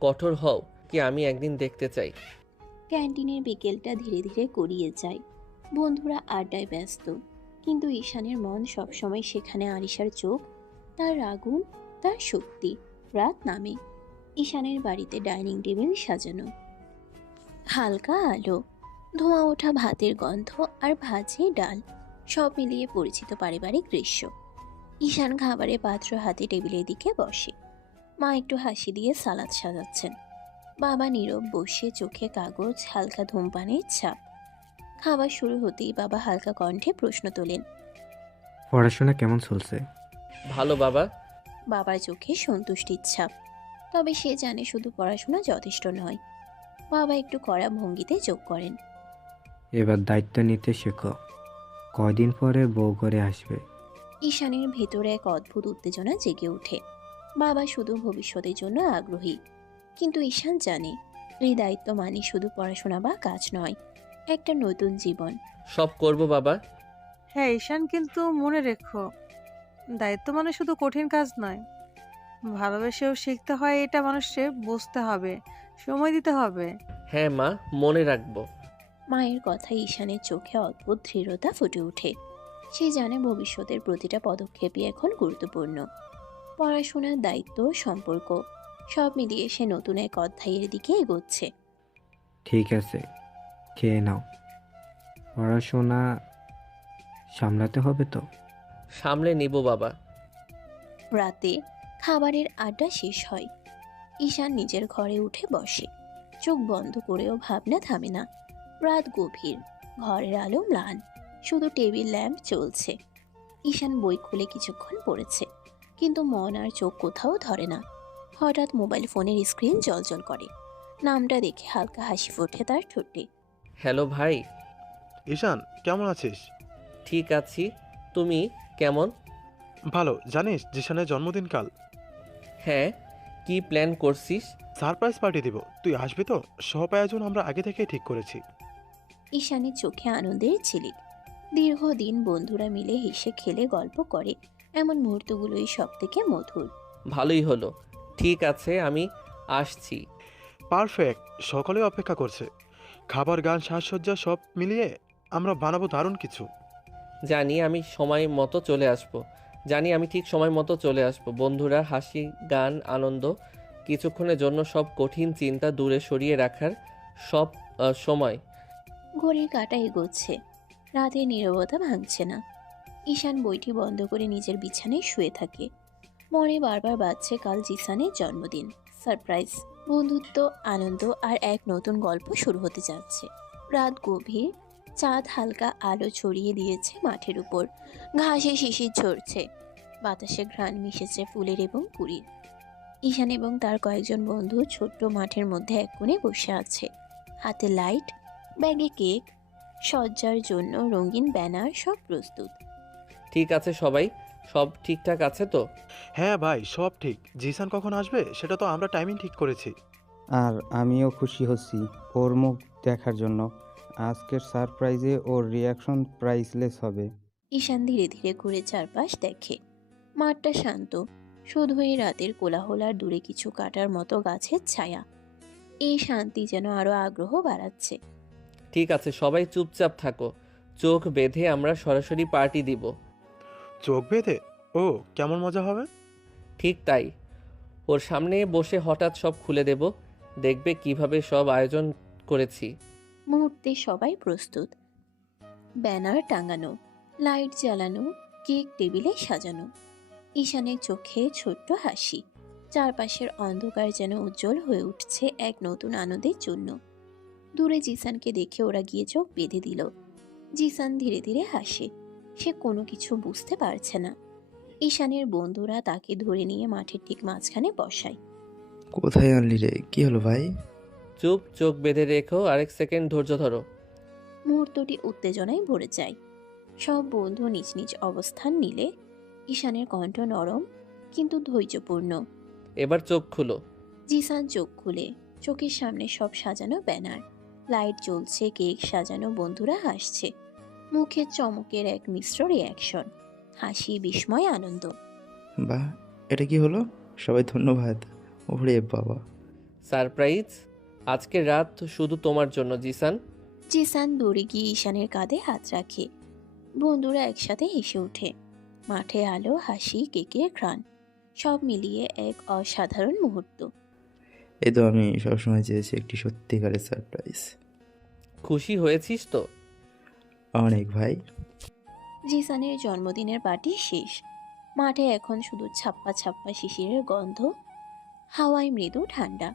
কঠোর হও, কি আমি একদিন দেখতে চাই। ক্যান্টিনের বিকেলটা ধীরে ধীরে গড়িয়ে যায়। বন্ধুরা আড্ডায় ব্যস্ত, কিন্তু ঈশানের মন সবসময় সেখানে। আরিশার চোখ, তার আগুন, তার শক্তি। রাত নামে। ঈশানের বাড়িতে ডাইনিং টেবিল সাজানো, হালকা আলো, ধোঁয়া ওঠা ভাতের গন্ধ আর ভাজে ডাল, সব মিলিয়ে পরিচিত পারিবারিক দৃশ্য। ঈশান খাবারের পাত্র হাতে টেবিলের দিকে বসে। মা একটু হাসি দিয়ে সালাদ সাজাচ্ছেন। বাবা নীরব বসে, চোখে কাগজ, হালকা ধূমপানের ছাপ। খাবার শুরু হতেই বাবা হালকা কণ্ঠে প্রশ্ন তোলেন, পড়াশোনা কেমন চলছে? ভালো বাবা। বাবার চোখে সন্তুষ্টির ছাপ। তবে সে জানে শুধু পড়াশোনা যথেষ্ট নয়। বাবা একটু কড়া ভঙ্গিতে যোগ করেন, এবার দায়িত্ব নিতে শেখো, কয়দিন পরে বউ করে আসবে। ঈশানের ভেতরে এক অদ্ভুত উত্তেজনা জেগে ওঠে। বাবা শুধু ভবিষ্যতের জন্য আগ্রহী, কিন্তু ঈশান জানে এই দায়িত্ব মানে শুধু পড়াশোনা বা কাজ নয়, একটা নতুন জীবন। সব করব বাবা। হ্যাঁ ঈশান, কিন্তু মনে রেখো, দায়িত্ব মানে শুধু কঠিন কাজ নয়, ভালোবেসেও শিখতে হয়। এটা মানুষকে বুঝতে হবে, সময় দিতে হবে। হ্যাঁ মা, মনে রাখবো। মায়ের কথা ঈশানের চোখে অদ্ভুত দৃঢ়তা ফুটে ওঠে। সে জানে ভবিষ্যতের প্রতিটা পদক্ষেপই এখন গুরুত্বপূর্ণ। পড়াশোনার দায়িত্ব, সম্পর্ক, সব মিলিয়ে সে নতুন এক অধ্যায়ের দিকে এগোচ্ছে। ঠিক আছে, খেয়ে নাও, পড়াশোনা সামলাতে হবে তো। সামলে নিব বাবা। রাতে খাবারের আড্ডা শেষ হয়। ঈশান নিজের ঘরে উঠে বসে। চোখ বন্ধ করেও ভাবনা থামে না। রাত গভীর, ঘরের আলো ম্লান, শুধু টেবিল ল্যাম্প চলছে। ঈশান বই খুলে কিছুক্ষণ পড়েছে, কিন্তু মন আর চোখ কোথাও ধরে না। হঠাৎ মোবাইল ফোনের স্ক্রিন জ্বলজ্বল করে। নামটা দেখে হালকা হাসি ফোটে তার ঠোঁটে। হ্যালো ভাই। ঈশান, কেমন আছিস? ঠিক আছি, তুমি কেমন? ভালো। জানিস জিশানের জন্মদিন কাল। হ্যাঁ, কি প্ল্যান করছিস? সারপ্রাইজ পার্টি দিব, তুই আসবি তো? সব আয়োজন আমরা আগে থেকেই ঠিক করেছি। ঈশানের চোখে আনন্দের ঝিলিক। দীর্ঘদিন বন্ধুরা মিলে হেসে খেলে গল্প করে, এমন মুহূর্তগুলোই সব থেকে মধুর। ভালোই হলো। ঠিক আছে, আমি আসছি। পারফেক্ট, সকলে অপেক্ষা করছে। খাবার, গান, সাজসজ্জা সব মিলিয়ে আমরা বানাবো দারুণ কিছু। জানি আমি সময় মতো চলে আসব। জানি আমি ঠিক সময় মতো চলে আসব। বন্ধুরা, হাসি, গান, আনন্দ, কিছুক্ষণের জন্য সব কঠিন চিন্তা দূরে সরিয়ে রাখার সব সময়। ঘড়ির কাঁটা এগোচ্ছে, রাতের নীরবতা ভাঙছে না। ঈশান বইটি বন্ধ করে নিজের বিছানায় শুয়ে থাকে। মনে বারবার বাজছে কাল জিসানের জন্মদিন, সারপ্রাইজ, বন্ধুত্ব, আনন্দ আর এক নতুন গল্প শুরু হতে যাচ্ছে। রাত গভীর, চাঁদ হালকা আলো ছড়িয়ে দিয়েছে মাঠের উপর। ঘাসে শিশির ঝরছে, বাতাসে ঘ্রাণ মিশেছে ফুলের এবং কুড়ির। ঈশান এবং তার কয়েকজন বন্ধু ছোট্ট মাঠের মধ্যে এক কোণে বসে আছে। হাতে লাইট, ব্যাগে কেক, সজ্জার জন্য রঙিন ব্যানার, সব প্রস্তুত। ঠিক আছে সবাই, সব ঠিকঠাক আছে তো? হ্যাঁ ভাই, সব ঠিক। জিসান কখন আসবে সেটা তো আমরা টাইমিং ঠিক করেছি। আর আমিও খুশি হচ্ছি ওর মুখ দেখার জন্য। আজকের সারপ্রাইজে ওর রিয়াকশন প্রাইসলেস হবে। ঈশান ধীরে ধীরে ঘুরে চারপাশ দেখে। মাঠটা শান্ত, শুধু এই রাতের কোলাহল আর দূরে কিছু কাটার মতো গাছের ছায়া। এই শান্তি যেন আরো আগ্রহ বাড়াচ্ছে। ঠিক আছে, সবাই চুপচাপ থাকো। চোখ বেঁধে আমরা সরাসরি পার্টি দিব। চোখ বেঁধে? ও, কেমন মজা হবে? ঠিক তাই। ওর সামনে বসে হঠাৎ সব খুলে দেব। দেখবে কিভাবে সব আয়োজন করেছি। মুহূর্তে সবাই প্রস্তুত। ব্যানার টাঙানো, লাইট জ্বালানো, কেক টেবিলে সাজানো। ঈশানের চোখে ছোট্ট হাসি। চারপাশের অন্ধকার যেন উজ্জ্বল হয়ে উঠছে এক নতুন আনন্দের জন্য। দূরে জিসানকে দেখে ওরা গিয়ে চোখ বেঁধে দিল। জিসান ধীরে ধীরে হাসে। সে কোনো কিছু বুঝতে পারছে না। ঈশানের বন্ধুরা তাকে ধরে নিয়ে মাঠের ঠিক মাঝখানে বসায়। কোথায় আনলি রে? কি হলো ভাই? চুপ, চোখ বেঁধে রেখো, আরেক সেকেন্ড ধৈর্য ধরো। মুহূর্তটি উত্তেজনায় ভরে যায়। সব বন্ধু নিজ নিজ অবস্থান নিলে ঈশানের কণ্ঠ নরম কিন্তু ধৈর্যপূর্ণ। এবার চোখ খুলো। জিসান চোখ খুলে। চোখের সামনে সব সাজানো ব্যানার, লাইট জ্বলছে, কেক সাজানো, বন্ধুরা হাসছে। মুখে চমকের এক মিশ্র রিয়াকশন, হাসি, বিস্ময়, আনন্দ। বাহ, এটা কি হলো? সবাই ধন্যবাদ। ওরে বাবা! সারপ্রাইজ আজকের রাত শুধু তোমার জন্য জিসান। জিসান দৌড়ে গিয়ে ঈশানের কাঁধে হাত রাখে। বন্ধুরা একসাথে হেসে ওঠে। মাঠে আলো, হাসি, কেকের ঘ্রাণ, সব মিলিয়ে এক অসাধারণ মুহূর্ত। এই তো আমি সবসময় চেয়েছি একটি সত্যিকারের সারপ্রাইজ। খুশি হয়েছিস তো? অনেক ভাই। জিসানের জন্মদিনের পার্টি শেষ। মাঠে এখন শুধু ছাপ্পা ছাপ্পা শিশিরের গন্ধ, হাওয়ায় মৃদু ঠান্ডা।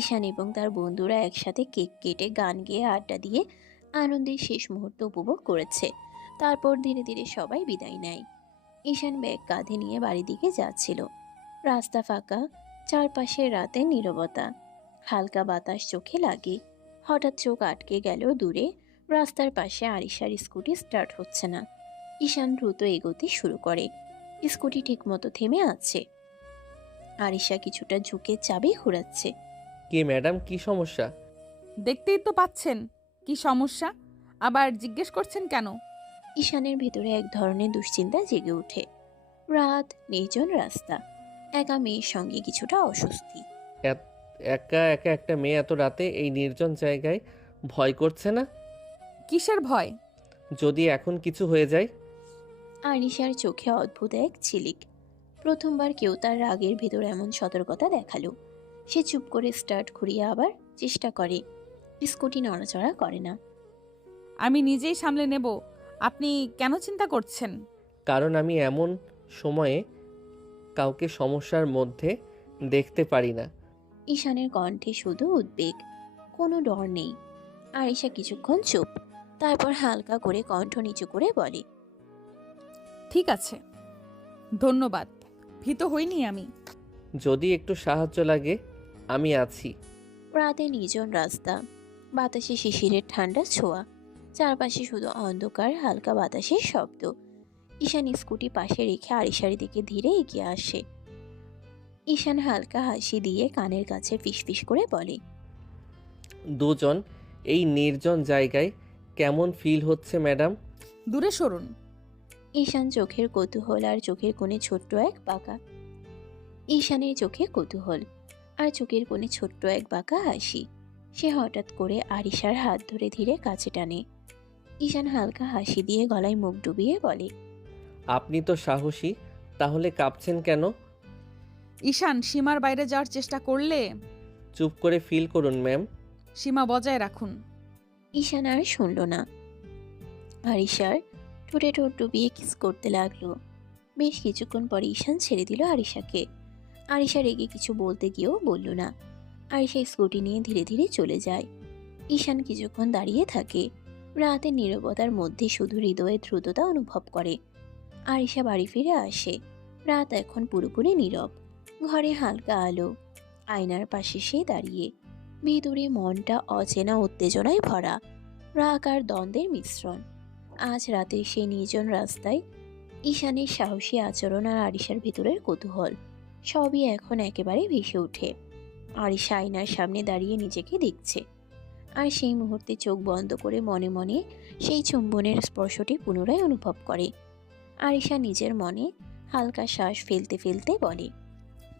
ঈশান এবং তার বন্ধুরা একসাথে কেক কেটে, গান গেয়ে, আড্ডা দিয়ে আনন্দের শেষ মুহূর্ত উপভোগ করেছে। তারপর ধীরে ধীরে সবাই বিদায় নেয়। ঈশান ব্যাগ কাঁধে নিয়ে বাড়ির দিকে যাচ্ছিল। রাস্তা ফাঁকা, চারপাশে রাতের নীরবতা, হালকা বাতাস চোখে লাগে। হঠাৎ চোখ আটকে গেল দূরে। রাস্তার পাশে আরিশার স্কুটি স্টার্ট হচ্ছে না। ঈশান দ্রুত এগোতে শুরু করে। স্কুটি ঠিকমতো থেমে আছে। আরিশা কিছুটা ঝুঁকে চাবি ঘোরাচ্ছে। কি ম্যাডাম, কি সমস্যা? দেখতেই তো পাচ্ছেন কি সমস্যা, আবার জিজ্ঞেস করছেন কেন? ঈশানের ভেতরে এক ধরনের দুশ্চিন্তা জেগে ওঠে। রাত, নির্জন রাস্তা, একা মেয়ের সঙ্গে কিছুটা অস্বস্তি। একা একা একটা মেয়ে এত রাতে এই নির্জন জায়গায় ভয় করছে না? কিসের ভয়? যদি এখন কিছু হয়ে যায়? আরিশার চোখে অদ্ভুত এক ঝিলিক। প্রথমবার কেউ তার রাগের ভেতর এমন সতর্কতা দেখালো। সে চুপ করে স্টার্ট ঘুরিয়ে আবার চেষ্টা করে। স্কুটি নড়াচড়া করে না। আমি নিজেই সামলে নেব, আপনি কেন চিন্তা করছেন? কারণ আমি এমন সময়ে কাউকে সমস্যার মধ্যে দেখতে পারি না। ঈশানের কণ্ঠে শুধু উদ্বেগ, কোনো ডর নেই। আরিশা কিছুক্ষণ চুপ, তারপর হালকা করে কণ্ঠ নিচু করে বলে, ঠিক আছে, ধন্যবাদ, ভীত হইনি আমি। যদি একটু সাহায্য লাগে আমি আছি। রাতে নির্জন রাস্তা, বাতাসে শিশিরের ঠান্ডা ছোঁয়া, চারপাশে শুধু অন্ধকার, হালকা বাতাসের শব্দ। ঈশান স্কুটি পাশে রেখে আরিশার দিকে ধীরে এগিয়ে আসে। ঈশান হালকা হাসি দিয়ে কানের কাছে ফিসফিস করে বলে, দুজন এই নির্জন জায়গায় কেমন ফিল হচ্ছে ম্যাডাম? দূরে সরুন। ঈশান চোখের কৌতূহল আর চোখের কোণে ছোট্ট এক বাঁকা ঈশানের চোখে কৌতূহল আর চোখের কোণে ছোট্ট এক বাঁকা হাসি। সে হঠাৎ করে আরিশার হাত ধরে ধীরে কাছে টানে। ঈশান হালকা হাসি দিয়ে গলায় মুখ ডুবিয়ে বলে, আপনি তো সাহসী, তাহলে কাঁপছেন কেন? ঈশান সীমার বাইরে যাওয়ার চেষ্টা করলে চুপ করে ফিল করুন ম্যাম। সীমা বজায় রাখুন। ঈশান আর শুনল না। আরিশার ঠোঁটে ঠোঁট ডুবিয়ে কিস করতে লাগলো। বেশ কিছুক্ষণ পরে ঈশান ছেড়ে দিল আরিশাকে। আরিশা রেগে কিছু বলতে গিয়েও বলল না। আরিশা স্কুটি নিয়ে ধীরে ধীরে চলে যায়। ঈশান কিছুক্ষণ দাঁড়িয়ে থাকে। রাতের নীরবতার মধ্যে শুধু হৃদয়ের দ্রুততা অনুভব করে। আরিশা বাড়ি ফিরে আসে। রাত এখন পুরোপুরি নীরব। ঘরে হালকা আলো। আয়নার পাশে সে দাঁড়িয়ে। ভিতরে মনটা অচেনা উত্তেজনায় ভরা। রাগ আর দ্বন্দ্বের মিশ্রণ। আজ রাতে সেই নির্জন রাস্তায় ঈশানের সাহসী আচরণ আর আরিশার ভিতরের কৌতূহল সবই এখন একেবারে ভেসে ওঠে। আরিশা আয়নার সামনে দাঁড়িয়ে নিজেকে দেখছে। আর সেই মুহূর্তে চোখ বন্ধ করে মনে মনে সেই চুম্বনের স্পর্শটি পুনরায় অনুভব করে। আরিশা নিজের মনে হালকা শ্বাস ফেলতে ফেলতে বলে,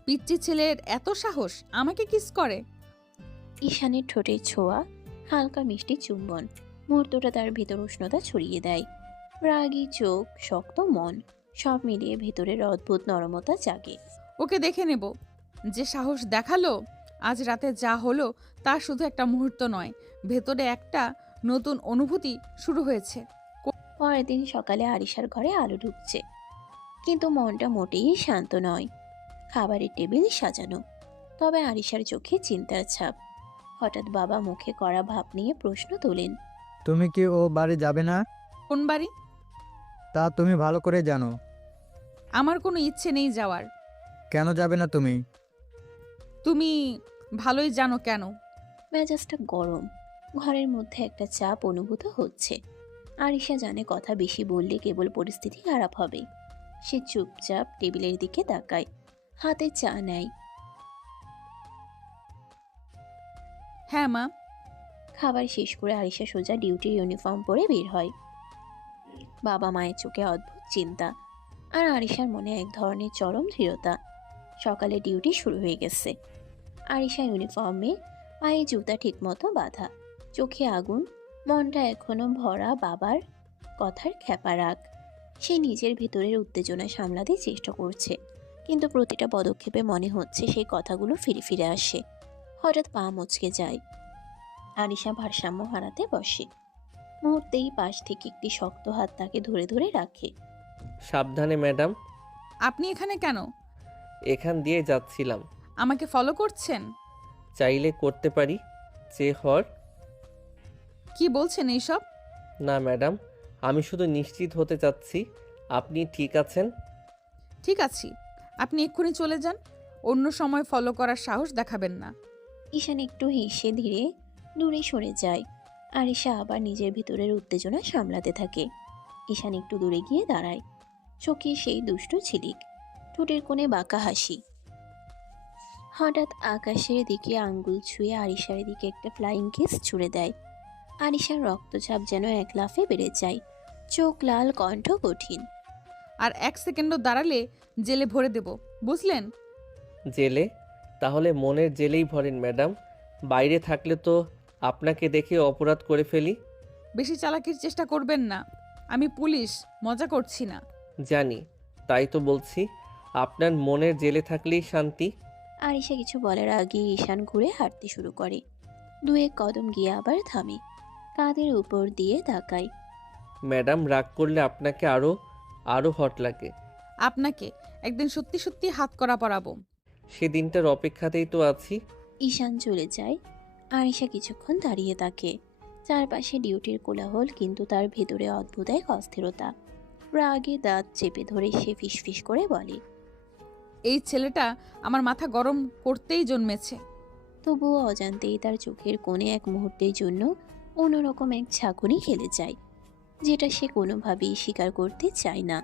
পিচ্চি ছেলের এত সাহস আমাকে কিস করে। ঈশানের ঠোঁটের ছোঁয়া, হালকা মিষ্টি চুম্বন মুহূর্তটা তার ভেতর উষ্ণতা ছড়িয়ে দেয়। রাগী চোখ, শক্ত মন সব মিলিয়ে ভেতরের অদ্ভুত নরমতা জাগে। ওকে দেখে নেব। যে সাহস দেখালো, আজ রাতে যা হলো তা শুধু একটা মুহূর্ত নয়, ভেতরে একটা নতুন অনুভূতি শুরু হয়েছে। পরের দিন সকালে আরিশার ঘরে আলো ঢুকছে, কিন্তু মনটা মোটেই শান্ত নয়। খাবারের টেবিল সাজানো, তবে আরিশার চোখে চিন্তার ছাপ। হঠাৎ বাবা মুখে কড়া ভাব নিয়ে প্রশ্ন তোলেন, তুমি কি ও বাড়ি যাবে না? কোন বাড়ি? তা তুমি ভালো করে জানো। আমার কোনো ইচ্ছে নেই যাওয়ার। কেন যাবে না তুমি? তুমি ভালোই জানো কেন। মেজাজটা গরম। ঘরের মধ্যে একটা চাপ অনুভূত হচ্ছে। আরিশা জানে কথা বেশি বললে কেবল পরিস্থিতি খারাপ হবে। সে চুপচাপ টেবিলের দিকে তাকায়, হাতে চা নেয়। হ্যাঁ মা। খাবার শেষ করে আরিশা সোজা ডিউটির ইউনিফর্ম পরে বের হয়। বাবা মায়ের চোখে অদ্ভুত চিন্তা, আর আরিশার মনে এক ধরনের চরম দৃঢ়তা। সকালে ডিউটি শুরু হয়ে গেছে। আরিশা ইউনিফর্মে, পায়ে জুতা ঠিকমতো বাঁধা, চোখে আগুন, মনটা এখনো ভরা বাবার কথার খ্যাপা রাগ। সে নিজের ভিতরের উত্তেজনা সামলাতে চেষ্টা করছে, কিন্তু প্রতিটা পদক্ষেপে মনে হচ্ছে সেই কথাগুলো ফিরে ফিরে আসে। হঠাৎ পা মচকে যায়। আরিশা ভারসাম্য হারাতে বসে। মুহূর্তেই পাশ থেকে একটি শক্ত হাত তাকে ধরে ধরে রাখে। সাবধানে ম্যাডাম। আপনি এখানে কেন? এখান দিয়ে যাচ্ছিলাম। আমাকে ফলো করছেন? চাইলে করতে পারি। হর। কি বলছেন এইসব? না ম্যাডাম, আমি শুধু নিশ্চিত হতে চাচ্ছি আপনি ঠিক আছেন। ঠিক আছি, আপনি এক্ষুনি চলে যান। অন্য সময় ফলো করার সাহস দেখাবেন না। ঈশান একটু হেসে ধীরে দূরে সরে যায়। আরিশা আবার নিজের ভিতরের উত্তেজনা সামলাতে থাকে। ঈশান একটু দূরে গিয়ে দাঁড়ায়। চোখে সেই দুষ্টু ঝিলিক, ঠোঁটের কোণে বাঁকা হাসি। হঠাৎ আকাশের দিকে আঙ্গুল ছুঁয়ে আরিশার দিকে একটা ফ্লাইং কিস ছুড়ে দেয়। আরিশার রক্তচাপ যেন এক লাফে বেড়ে যায়। চোখ লাল, কণ্ঠ কঠিন। আর 1 সেকেন্ডও দাঁড়ালে জেলে ভরে দেব, বুঝলেন? জেলে? তাহলে মনের জেলেই ভরেন ম্যাডাম। বাইরে থাকলে তো আপনাকে দেখে অপরাধ করে ফেলি। বেশি চালাকির চেষ্টা করবেন না। আমি পুলিশ, মজা করছি না। জানি, তাই তো বলছি আপনার মনের জেলে থাকলেই শান্তি। আরিশা কিছু বলার আগে ঈশান ঘুরে হাঁটতে শুরু করে। 2-1 কদম গিয়ে আবার থামে, কাঁধের উপর দিয়ে তাকায়। ম্যাডাম, রাগ করলে আপনাকে আরও হট লাগে। আপনাকে একদিন সত্যি সত্যি হাত করা পরাবো। সেদিনটার অপেক্ষাতেই তো আছি। ঈশান চলে যায়। আরিশা কিছুক্ষণ দাঁড়িয়ে থাকে। চারপাশে ডিউটির কোলাহল, কিন্তু তার ভেতরে অদ্ভুত এক অস্থিরতা। রাগে দাঁত চেপে ধরে সে ফিসফিস করে বলে, এই ছেলেটা আমার মাথা গরম করতেই জন্মেছে। তবুও অজান্তেই তার চোখের কোণে এক মুহূর্তের জন্য অন্যরকম এক ঝাঁকুনি খেলে যায়, যেটা সে কোনোভাবেই স্বীকার করতে চায় না।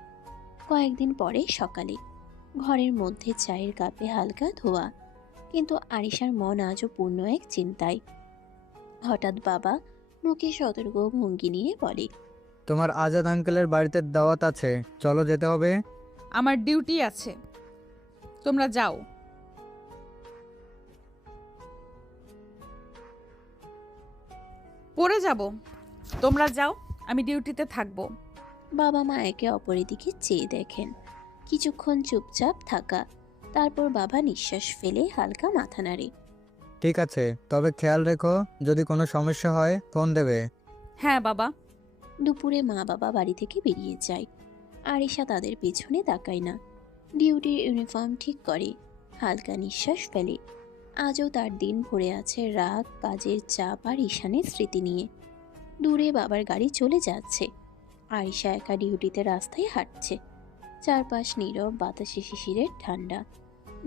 কয়েকদিন পরে সকালে ঘরের মধ্যে চায়ের কাপে হালকা ধোয়া, কিন্তু আরিশার মন আজও পূর্ণ এক চিন্তায়। হঠাৎ বাবা মুখে সতর্ক ভঙ্গি নিয়ে বলে, তোমার আজাদ আঙ্কেলের বাড়িতে দাওয়াত আছে, চলো যেতে হবে। আমার ডিউটি আছে, তোমরা যাও। পড়ে যাব, তোমরা যাও, আমি ডিউটিতে থাকবো। বাবা মা একে অপরের দিকে চেয়ে দেখেন। কিছুক্ষণ চুপচাপ থাকা, তারপর বাবা নিঃশ্বাস ফেলে হালকা মাথা নাড়ে। ঠিক আছে, তবে খেয়াল রেখো, যদি কোনো সমস্যা হয় ফোন দেবে। হ্যাঁ বাবা। দুপুরে মা বাবা বাড়ি থেকে বেরিয়ে যায়। আরিশা তাদের পেছনে তাকায় না, ডিউটির ইউনিফর্ম ঠিক করে, হালকা নিঃশ্বাস ফেলে। আজও তার দিন ভরে আছে রাগ, কাজের চাপ আর ঈশানের স্মৃতি নিয়ে। দূরে বাবার গাড়ি চলে যাচ্ছে। আরিশা একা ডিউটিতে রাস্তায় হাঁটছে। চারপাশ নীরব, বাতাসে শিশিরের ঠান্ডা।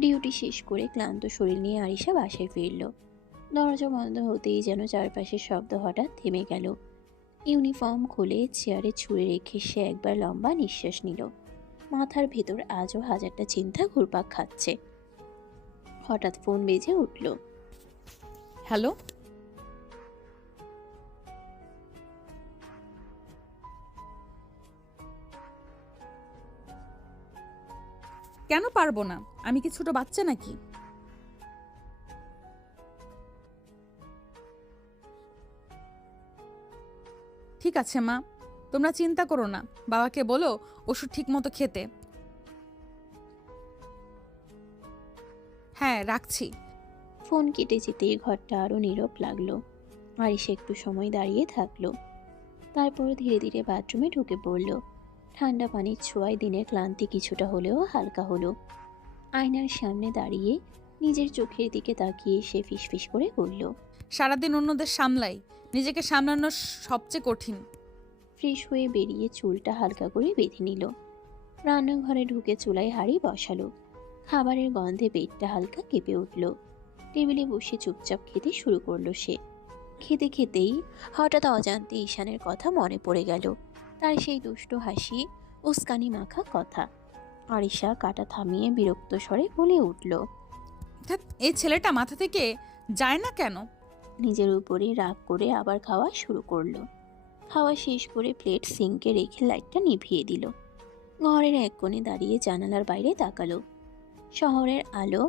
ডিউটি শেষ করে ক্লান্ত শরীর নিয়ে আরিশা বাসায় ফিরল। দরজা বন্ধ হতেই যেন চারপাশের শব্দ হঠাৎ থেমে গেল। ইউনিফর্ম খুলে চেয়ারে ছুঁড়ে রেখে সে একবার লম্বা নিঃশ্বাস নিল। মাথার ভেতর আজও হাজারটা চিন্তা ঘুরপাক খাচ্ছে। হঠাৎ ফোন বেজে উঠল। হ্যালো, কেন পারবো না? আমি কি ছোট বাচ্চা নাকি? ঠিক আছে মা, তোমরা চিন্তা করো না, বাবাকে বলো ওষুধ ঠিক মতো খেতে। হ্যাঁ, রাখছি। ফোন কেটে যেতেই ঘরটা আরো নীরব লাগলো। আরিশা একটু সময় দাঁড়িয়ে থাকলো, তারপর ধীরে ধীরে বাথরুমে ঢুকে পড়ল। ঠান্ডা পানির ছোঁয়ায় দিনের ক্লান্তি কিছুটা হলেও হালকা হলো। আয়নার সামনে দাঁড়িয়ে নিজের চোখের দিকে তাকিয়ে সে ফিসফিস করে বলল, সারাদিন অন্যদের সামলাই, নিজেকে সামলানো সবচেয়ে কঠিন। ফ্রেশ হয়ে বেরিয়ে চুলটা হালকা করে বেঁধে নিল। রান্নাঘরে ঢুকে চুলায় হাঁড়ি বসালো। খাবারের গন্ধে পেটটা হালকা কেঁপে উঠল। টেবিলে বসে চুপচাপ খেতে শুরু করলো সে। খেতে খেতেই হঠাৎ অজান্তে ঈশানের কথা মনে পড়ে গেল, তার সেই দুষ্ট হাসি, উস্কানি মাখা কথা। আরিশা কাটা থামিয়ে বিরক্ত স্বরে বলে উঠল, ধ্যাৎ, এই ছেলেটা মাথা থেকে যায় না কেন? নিজের উপরে রাগ করে আবার খাওয়া শুরু করলো। খাওয়া শেষ করে প্লেট সিঙ্কে রেখে লাইটটা নিভিয়ে দিল। ঘরের এক কোণে দাঁড়িয়ে জানালার বাইরে তাকালো। শহরের আলো,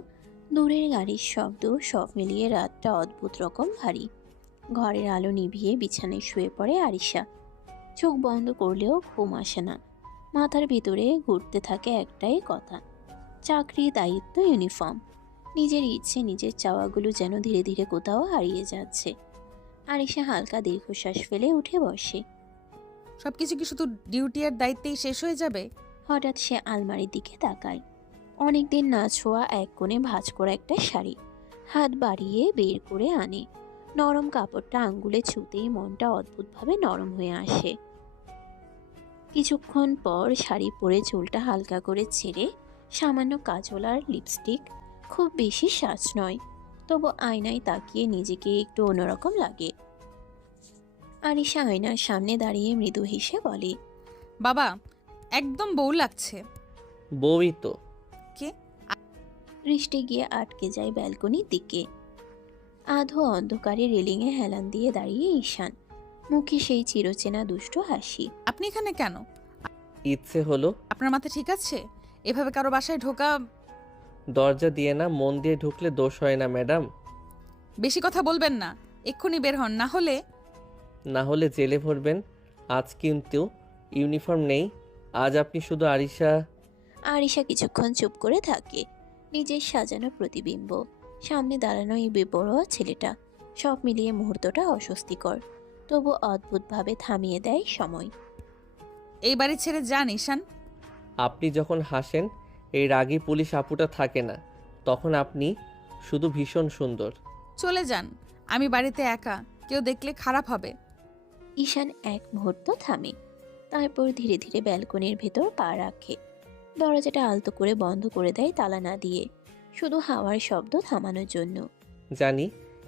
দূরের গাড়ির শব্দ, সব মিলিয়ে রাতটা অদ্ভুত রকম ভারী। ঘরের আলো নিভিয়ে বিছানায় শুয়ে পড়ে আরিশা। চোখ বন্ধ করলেও ঘুম আসে না। মাথার ভিতরে ঘুরতে থাকে একটাই কথা, চাকরি, দায়িত্ব, ইউনিফর্ম। নিজের ইচ্ছে, নিজের চাওয়াগুলো যেন ধীরে ধীরে কোথাও হারিয়ে যাচ্ছে। আরিশা হালকা দীর্ঘশ্বাস ফেলে উঠে বসে। সবকিছু কি শুধু ডিউটি আর দায়িত্বেই শেষ হয়ে যাবে? হঠাৎ সে আলমারির দিকে তাকায়। অনেকদিন না ছোঁয়া এক কোণে ভাঁজ করা একটা শাড়ি হাত বাড়িয়ে বের করে আনে। নরম কাপড়টা আঙ্গুলে ছুঁতেই মনটা অদ্ভুতভাবে নরম হয়ে আসে। কিছুক্ষণ পর শাড়ি পরে চুলটা হালকা করে ছেড়ে সামান্য কাজল আর লিপস্টিক, খুব বেশি সাজ নয়, তবু আয়নায় তাকিয়ে নিজেকে একটু অন্যরকম লাগে। আরিশা আয়নার সামনে দাঁড়িয়ে মৃদু হেসে বলে, বাবা, একদম বউ লাগছে। বউই তো। কে? দৃষ্টি গিয়ে আটকে যায় ব্যালকনির দিকে। আধো অন্ধকারে রেলিংয়ে হেলান দিয়ে দাঁড়িয়ে ঈশান, মুখে সেই চিরচেনা দুষ্ট হাসি। আপনি এখানে কেন? ইচ্ছে হলো। আপনার মাথা ঠিক আছে? এভাবে কারো বাসায় ঢোকা? দরজা দিয়ে না, মন দিয়ে ঢুকলে দোষ হয় না ম্যাডাম। বেশি কথা বলবেন না, এক্ষুনি বের হন, না হলে জেলে ভরবেন। আজ কিন্তু ইউনিফর্ম নেই, আজ আপনি শুধু আরিশা। আরিশা কিছুক্ষণ চুপ করে থাকে। নিজের সাজানো প্রতিবিম্ব, সামনে দাঁড়ানো এই বেপরোয়া ছেলেটা, সব মিলিয়ে মুহূর্তটা অস্বস্তিকর, তবু অদ্ভুতভাবে থামিয়ে দেয় সময়। এই বাড়ি ছেড়ে যান ঈশান। আপনি যখন হাসেন, এই রাগী পুলিশ আপুটা থাকে না, তখন আপনি শুধু ভীষণ সুন্দর। চলে যান, আমি বাড়িতে একা, কেউ দেখলে খারাপ হবে। ঈশান এক মুহূর্ত থামে, তারপর ধীরে ধীরে ব্যালকনির ভেতর পা রাখে। দরজাটা আলতো করে বন্ধ করে দেয় তালা না দিয়ে, শুধু হাওয়ার শব্দ থামানোর জন্য। জানি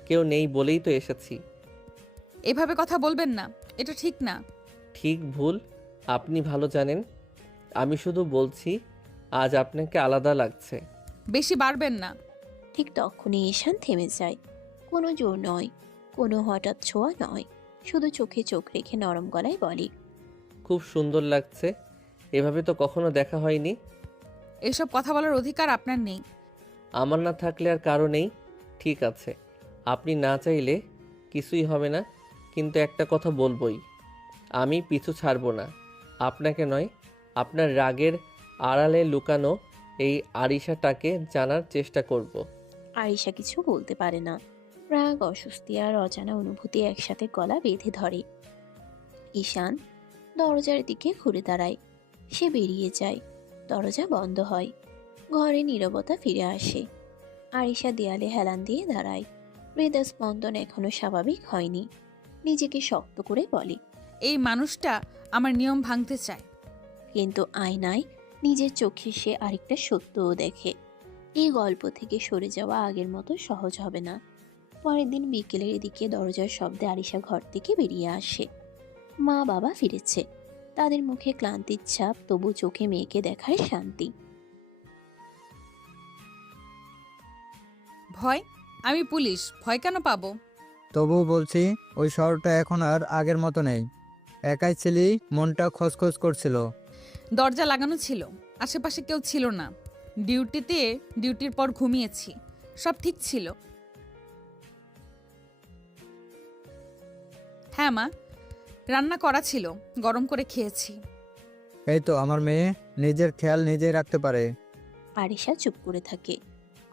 কেউ নেই বলেই তো এসেছি। এভাবে কথা বলবেন না, এটা ঠিক না। ঠিক ভুল আপনি ভালো জানেন, আমি শুধু বলছি আজ আপনাকে আলাদা লাগছে। বেশি বাড়বেন না। ঠিক তখনই ঈশান থেমে যায়। কোনো জোর নয়, কোনো হঠাৎ ছোঁয়া নয়, শুধু চোখে চোখ রেখে নরম গলায় বলে, খুব সুন্দর লাগছে, এভাবে তো কখনো দেখা হয়নি। এসব কথা বলার অধিকার আপনার নেই। আমার না থাকলে আর কারো নেই। ঠিক আছে, আপনি না চাইলে কিছুই হবে না, কিন্তু একটা কথা বলবই, আমি পিছু ছাড়ব না। আপনাকে নয়, আপনার রাগের আড়ালে লুকানো এই আরিশাটাকে জানার চেষ্টা করব। আরিশা কিছু বলতে পারে না। রাগ, অস্বস্তি আর অজানা অনুভূতি একসাথে গলা বেঁধে ধরে। ঈশান দরজার দিকে ঘুরে দাঁড়ায়। সে বেরিয়ে যায়। দরজা বন্ধ হয়। ঘরে নীরবতা ফিরে আসে। আরিশা দেয়ালে হেলান দিয়ে দাঁড়ায়। হৃদস্পন্দন এখনো স্বাভাবিক হয়নি। নিজেকে শক্ত করে বলে, এই মানুষটা আমার নিয়ম ভাঙতে চায়। কিন্তু আয়নায় নিজের চোখে সে আরেকটা সত্যও দেখে। এই গল্প থেকে সরে যাওয়া আগের মতো সহজ হবে না। পরের দিন বিকেলের দিকে দরজার শব্দে আরিশা ঘর থেকে বেরিয়ে আসে। মা বাবা ফিরেছে। তাদের মুখে ক্লান্তির ছাপ, তবু চোখে মেয়েকে দেখায় শান্তি। ভয়? আমি পুলিশ, ভয় কেন পাবো? তবুও বলছি, ওই শহরটা এখন আর আগের মতো নেই। একাই ছিলি, মনটা খচখচ করছিল। দরজা লাগানো ছিল, আশেপাশে কেউ ছিল না। ডিউটির পর ঘুমিয়েছি, সব ঠিক ছিল। হ্যাঁ মা, রান্না করা ছিল, গরম করে খেয়েছি। এই তো আমার মেয়ে নিজের খেয়াল নিজেই রাখতে পারে। আরিশা চুপ করে থাকে।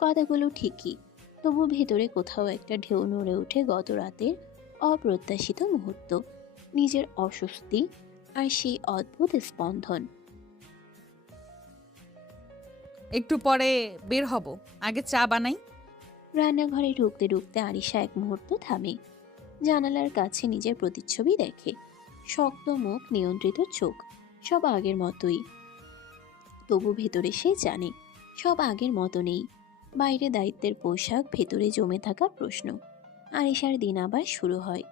কথাগুলো ঠিকই, তবু ভেতরে কোথাও একটা ঢেউ নড়ে ওঠে গত রাতের অপ্রত্যাশিত মুহূর্ত, নিজের অস্বস্তি আর সেই অদ্ভুত স্পন্দন। একটু পরে বের হব, আগে চা বানাই। রান্নাঘরে ঢুকতে ঢুকতে আরিশা এক মুহূর্ত থামে। জানালার কাছে নিজের প্রতিচ্ছবি দেখে। শক্ত মুখ, নিয়ন্ত্রিত চোখ, সব আগের মতোই। তবু ভেতরে সে জানে সব আগের মতো নেই। বাইরে দায়িত্বের পোশাক, ভেতরে জমে থাকা প্রশ্ন। আরিশার দিন আবার শুরু হয়,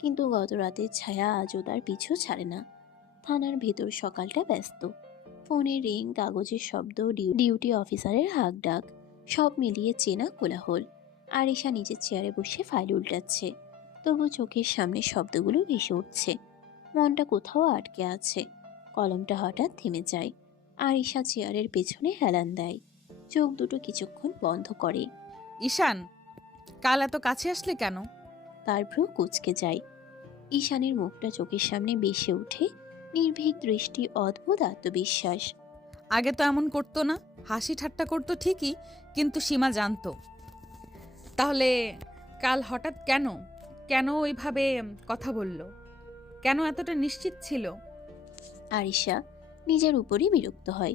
কিন্তু গত রাতের ছায়া আজও তার পিছু ছাড়ে না। থানার ভেতর সকালটা ব্যস্ত। ফোনের রিং, কাগজের শব্দ, ডিউটি অফিসারের হাঁক ডাক, সব মিলিয়ে চেনা কোলাহল। আরিশা নিজের চেয়ারে বসে ফাইল উল্টাচ্ছে, তবু চোখের সামনে শব্দগুলো ভেসে উঠছে। মনটা কোথাও আটকে আছে। কলমটা হঠাৎ থেমে যায়। আরিশা চেয়ারের পেছনে হেলান দেয়। চোখ দুটো কিছুক্ষণ বন্ধ করে। ঈশান, কাল এত কাছে আসলে কেন? তার ভ্রু কুঁচকে যায়। ঈশানের মুখটা চোখের সামনে ভেসে ওঠে। নির্ভীক দৃষ্টি, অদ্ভুত আত্মবিশ্বাস। আগে তো এমন করতো না, হাসি ঠাট্টা করতো ঠিকই, কিন্তু সীমা জানতো। তাহলে কাল হঠাৎ কেন কেন ওইভাবে কথা বলল? কেন এতটা নিশ্চিত ছিল? আরিশা নিজের উপরই বিরক্ত হয়।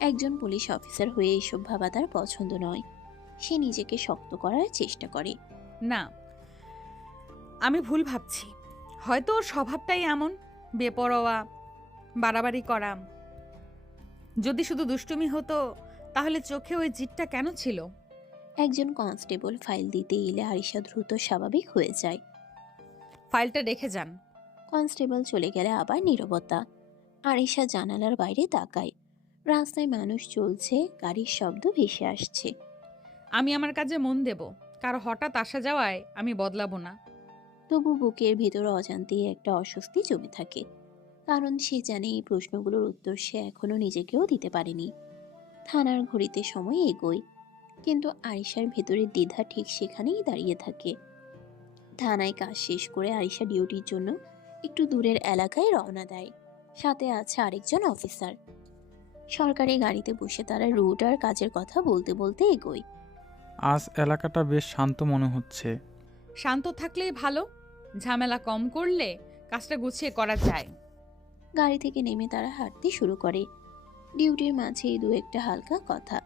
একজন পুলিশ অফিসার হয়ে এসব ভাবা তার পছন্দ নয়। সে নিজেকে শক্ত করার চেষ্টা করে। না, আমি ভুল ভাবছি। হয়তো ওর স্বভাবটাই এমন, বেপরোয়া, বাড়াবাড়ি করা। যদি শুধু দুষ্টুমি হতো, তাহলে চোখে ওই জিদটা কেন ছিল? একজন কনস্টেবল ফাইল দিতে এলে আরিশা দ্রুত স্বাভাবিক হয়ে যায়। ফাইলটা রেখে যান। কনস্টেবল চলে গেলে আবার নীরবতা। আরিশা জানালার বাইরে তাকায়। রাস্তায় মানুষ চলছে, গাড়ির শব্দ ভেসে আসছে। আমি আমার কাজে মন দেব, কারো হঠাৎ আসা যাওয়ায় আমি বদলাবো না। তবু বুকের ভেতর অজান্তেই একটা অস্বস্তি জমে থাকে। কারণ সে জানে এই প্রশ্নগুলোর উত্তর সে এখনো নিজেকেও দিতে পারেনি। থানার ঘড়িতে সময় এগোয়, কিন্তু আরিশার ভেতরের দ্বিধা ঠিক সেখানেই দাঁড়িয়ে থাকে। থানায় কাজ শেষ করে আরিশা ডিউটির জন্য একটু দূরের এলাকায় রওনা দেয়। সাথে আছে আরেকজন অফিসার। সরকারি গাড়িতে বসে তারা রুট আর কাজের কথা বলতে বলতে এগোয়। আজ এলাকাটা বেশ শান্ত মনে হচ্ছে। শান্ত থাকলেই ভালো, ঝামেলা কম করলে কাজটা গুছিয়ে করা যায়। গাড়ি থেকে নেমে তারা হাঁটতে শুরু করে। ডিউটির মাঝেই দু একটা হালকা কথা,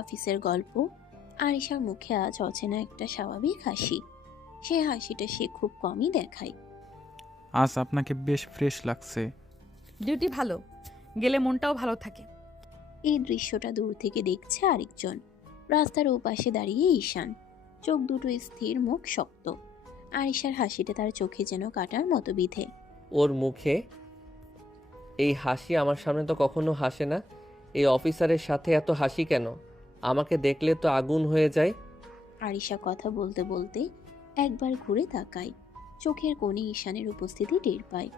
অফিসের গল্প। আরিশার মুখে আজ অচেনা একটা স্বাভাবিক হাসি। সে হাসিটা সে খুব কমই দেখায়। আজ আপনাকে বেশ ফ্রেশ লাগছে। ডিউটি ভালো গেলে মনটাও ভালো থাকে। এই দৃশ্যটা দূর থেকে দেখছে আরেকজন। রাস্তার ওপাশে দাঁড়িয়ে ঈশান, চোখ দুটো স্থির, মুখ শক্ত। আরিশার হাসিটা তার চোখে যেন কাটার মতো বিধে। ওর মুখে এই হাসি আমার সামনে তো কখনো হাসে না। এই অফিসারের সাথে এত হাসি কেন? আমাকে দেখলে তো আগুন হয়ে যায়। আরিশা কথা বলতে বলতে একবার ঘুরে তাকায়। চোখের কোণে ঈশানের উপস্থিতি টের পায়।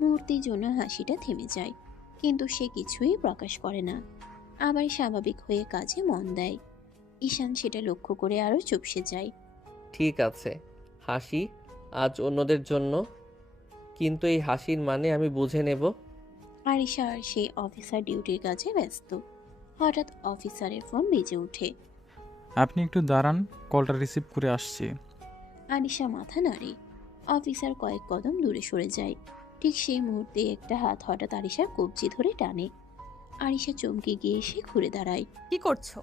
মুহূর্তের জন্য হাসিটা থেমে যায়, কিন্তু সে কিছুই প্রকাশ করে না। আবার স্বাভাবিক হয়ে কাজে মন দেয়। ঈশান সেটা লক্ষ্য করে আরও চুপসে যায়। ঠিক আছে, হাসি আজ অন্যদের জন্য, কিন্তু এই হাসির মানে আমি বুঝে নেব। আরিশা আর সেই অফিসার ডিউটির কাজে ব্যস্ত। হঠাৎ অফিসারের ফোন বেজে ওঠে। আপনি একটু দাঁড়ান, কলটা রিসিভ করে আসছি। আরিশা মাথা নাড়ে। অফিসার কয়েক কদম দূরে সরে যায়। ঠিক সেই মুহূর্তে একটা হাত হঠাৎ আরিশার কবজি ধরে টানে। আরিশা চমকে গিয়ে এসে ঘুরে দাঁড়ায়। কি করছো?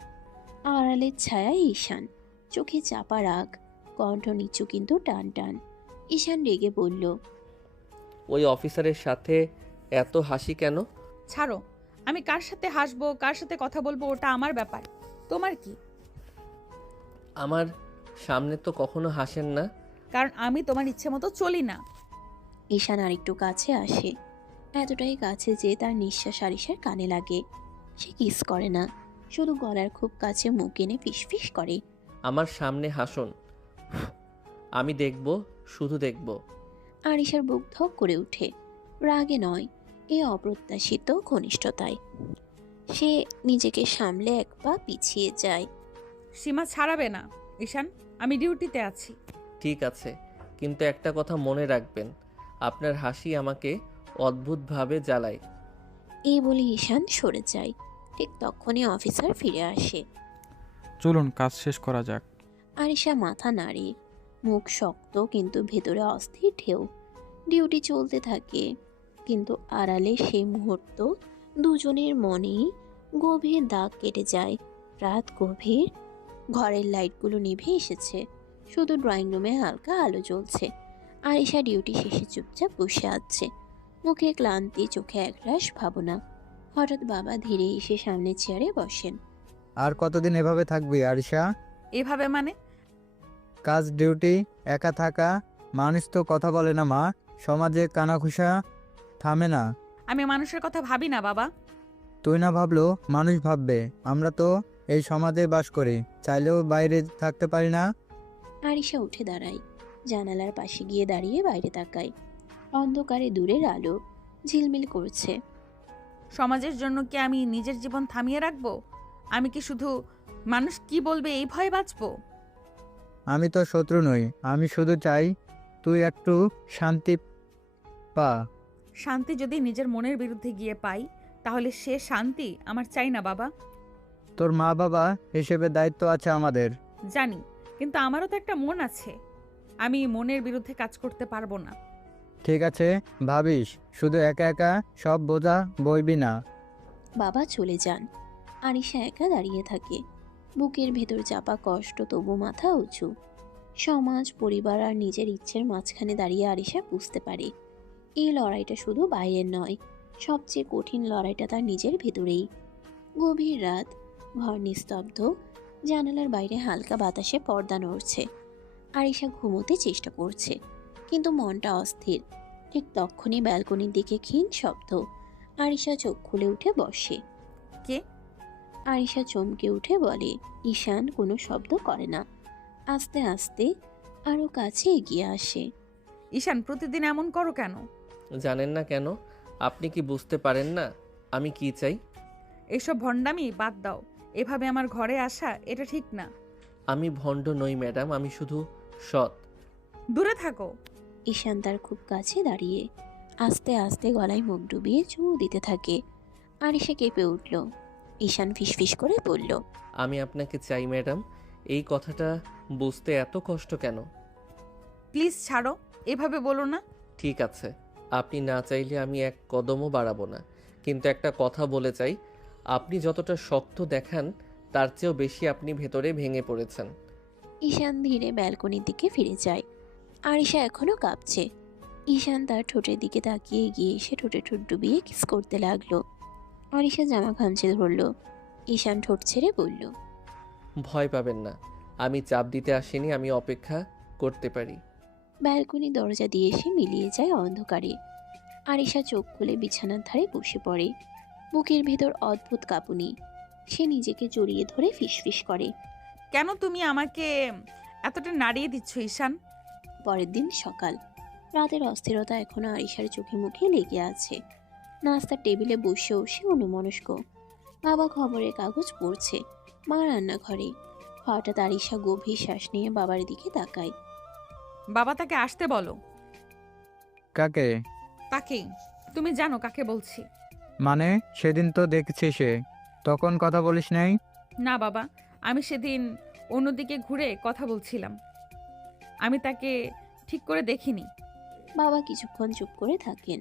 আড়ালের ছায়ায় ঈশান, চোখে চাপা রাগ, কণ্ঠ নিচু কিন্তু টান টান। ঈশান রেগে বলল, ওই অফিসারের সাথে এত হাসি কেন? ছাড়ো, আমি কার সাথে হাসবো, কার সাথে কথা বলবো ওটা আমার ব্যাপার, তোমার কি? আমার সামনে তো কখনো হাসেন না। কারণ আমি তোমার ইচ্ছে মতো চলি না। ঈশান আরেকটু কাছে আসে। এতটাই কাছে যে তার নিঃশ্বাস আরিশার কানে লাগে। সে কিস করে না, শুধু গলার খুব কাছে মুখ এনে ফিসফিস করে। আমার সামনে হাসুন, আমি দেখব, শুধু দেখব। আরিশার বুক ধক করে ওঠে। রাগে নয়, এ অপ্রত্যাশিত ঘনিষ্ঠতায়। সে নিজেকে সামলে এক পা পিছিয়ে যায়। সীমা ছাড়াবে না ঈশান, আমি ডিউটিতে আছি। ঠিক আছে, কিন্তু একটা কথা মনে রাখবেন, আপনার হাসি আমাকে অদ্ভুতভাবে জ্বালায়। এই বলে ঈশান সরে যায়। ঠিক তখনই অফিসার ফিরে আসে। চলুন কাজ শেষ করা যাক। আরিশা মাথা নাড়ে, মুখ শক্ত কিন্তু ভেতরে অস্থির ঢেউ। ডিউটি চলতে থাকে, কিন্তু আড়ালে সেই মুহূর্ত দুজনের মনেই গভীর দাগ কেটে যায়। রাত গভীর, ঘরের লাইটগুলো নিভে এসেছে, শুধু ড্রয়িং রুমে হালকা আলো জ্বলছে। আরিশা ডিউটি শেষে চুপচাপ বসে আছে, মুখে ক্লান্তি, চোখে একরাশ ভাবনা। হঠাৎ বাবা ধীরে এসে সামনের চেয়ারে বসেন। আর কতদিন এভাবে থাকবি আরিশা? এভাবে মানে? কাজ ডিউটি একা থাকা, মানুষ তো কথা বলে না মা, সমাজে কানাঘুষা থামে না। আমি মানুষের কথা ভাবি না বাবা। তুই না ভাবলেও মানুষ ভাববে। আমরা তো এই সমাজে বাস করি, চাইলেও বাইরে থাকতে পারি না। আরিশা উঠে দাঁড়ায়, জানালার পাশে গিয়ে দাঁড়িয়ে বাইরে তাকায়। অন্ধকারে দূরের আলো ঝিলমিল করছে। সমাজের জন্য কি আমি নিজের জীবন থামিয়ে রাখবো? আমি কি শুধু মানুষ কি বলবে এই ভয়ে বাঁচবো? আমি তো শত্রু নই, আমি শুধু চাই তুই একটু শান্তি পা। শান্তি যদি নিজের মনের বিরুদ্ধে গিয়ে পাই, তাহলে সে শান্তি আমার চাই না বাবা। তোর মা বাবা হিসেবে দায়িত্ব আছে আমাদের। জানি, কিন্তু আমারও তো একটা মন আছে। আমি মনের বিরুদ্ধে কাজ করতে পারবো না। ঠিক আছে, ভাবিস শুধু একা একা সব বোঝা বইবি না। বাবা চলে যান। আরিশা একা দাঁড়িয়ে থাকে, বুকের ভেতর চাপা কষ্ট, তবু মাথা উঁচু। সমাজ, পরিবার আর নিজের ইচ্ছের মাঝখানে দাঁড়িয়ে আরিশা বুঝতে পারে এই লড়াইটা শুধু বাইরের নয়, সবচেয়ে কঠিন লড়াইটা তার নিজের ভেতরেই। গভীর রাত, ঘর নিস্তব্ধ, জানালার বাইরে হালকা বাতাসে পর্দা নড়ছে। আরিশা ঘুমোতে চেষ্টা করছে, কিন্তু মনটা অস্থির। ঠিক তখনই ব্যালকনির দিকে ক্ষীণ শব্দ। আরিশা চোখ খুলে উঠে বসে। কে? আরিশা চমকে উঠে বলে। ঈশান কোনো শব্দ করে না, আস্তে আস্তে আরো কাছে এগিয়ে আসে। ঈশান, প্রতিদিন এমন করো কেন? জানেন না কেন? আপনি কি বুঝতে পারেন না আমি কি চাই? এইসব ভণ্ডামি বাদ দাও। এভাবে আমার ঘরে আসা এটা ঠিক না। আমি ভণ্ড নই ম্যাডাম, আমি শুধু সৎ। দূরে থাকো। ঈশান তার খুব কাছে দাঁড়িয়ে আস্তে আস্তে গলায় মুখ ডুবিয়ে চুমু দিতে থাকে। আরিশা কেঁপে উঠল। ঈশান ফিসফিস করে বলল, আমি আপনাকে চাই ম্যাডাম। এই কথাটা বুঝতে এত কষ্ট কেন? প্লিজ ছাড়ো, এভাবে বলো না। ঠিক আছে, আপনি না চাইলে আমি এক কদমও বাড়াবো না, কিন্তু একটা কথা বলে চাই, আপনি যতটা শক্ত দেখান তার চেয়েও বেশি আপনি ভেতরে ভেঙে পড়েছেন। ঈশান ধীরে ব্যালকনির দিকে ফিরে যায়। আরিশা এখনো কাঁপছে। ঈশান তার ঠোঁটের দিকে তাকিয়ে গিয়ে এসে ঠোঁটে ঠোঁট ডুবিয়ে কিস করতে লাগলো। আরিশা জামা খামচে ধরল। ঈশান ঠোঁট ছেড়ে বলল, ভয় পাবেন না, আমি চাপ দিতে আসিনি, আমি অপেক্ষা করতে পারি। ব্যালকনি দরজা দিয়ে এসে মিলিয়ে যায় অন্ধকারে। আরিশা চোখ খুলে বিছানার ধারে বসে পড়ে। বুকের ভেতর অদ্ভুত কাঁপুনি। সে নিজেকে জড়িয়ে ধরে ফিসফিস করে। কেন তুমি আমাকে এতটা নাড়িয়ে দিচ্ছ ঈশান? পরের দিন সকাল। রাতের অস্থিরতা এখনো আরিশার চোখে মুখে লেগে আছে। নাস্তার টেবিলে বসে বসে অন্যমনস্ক। বাবা খবরের কাগজ পড়ছে, মা রান্নাঘরে। হঠাৎ আরিশা গভীর শ্বাস নিয়ে বাবার দিকে তাকায়। বাবা, তাকে আসতে বলো। কাকে? তাকেই। তুমি জানো কাকে বলছি। মানে সেদিন তো দেখছি সে, তখন কথা বলিস নাই? না বাবা, আমি সেদিন অন্যদিকে ঘুরে কথা বলছিলাম। আমি তাকে ঠিক করে দেখিনি। বাবা কিছুক্ষণ চুপ করে থাকেন।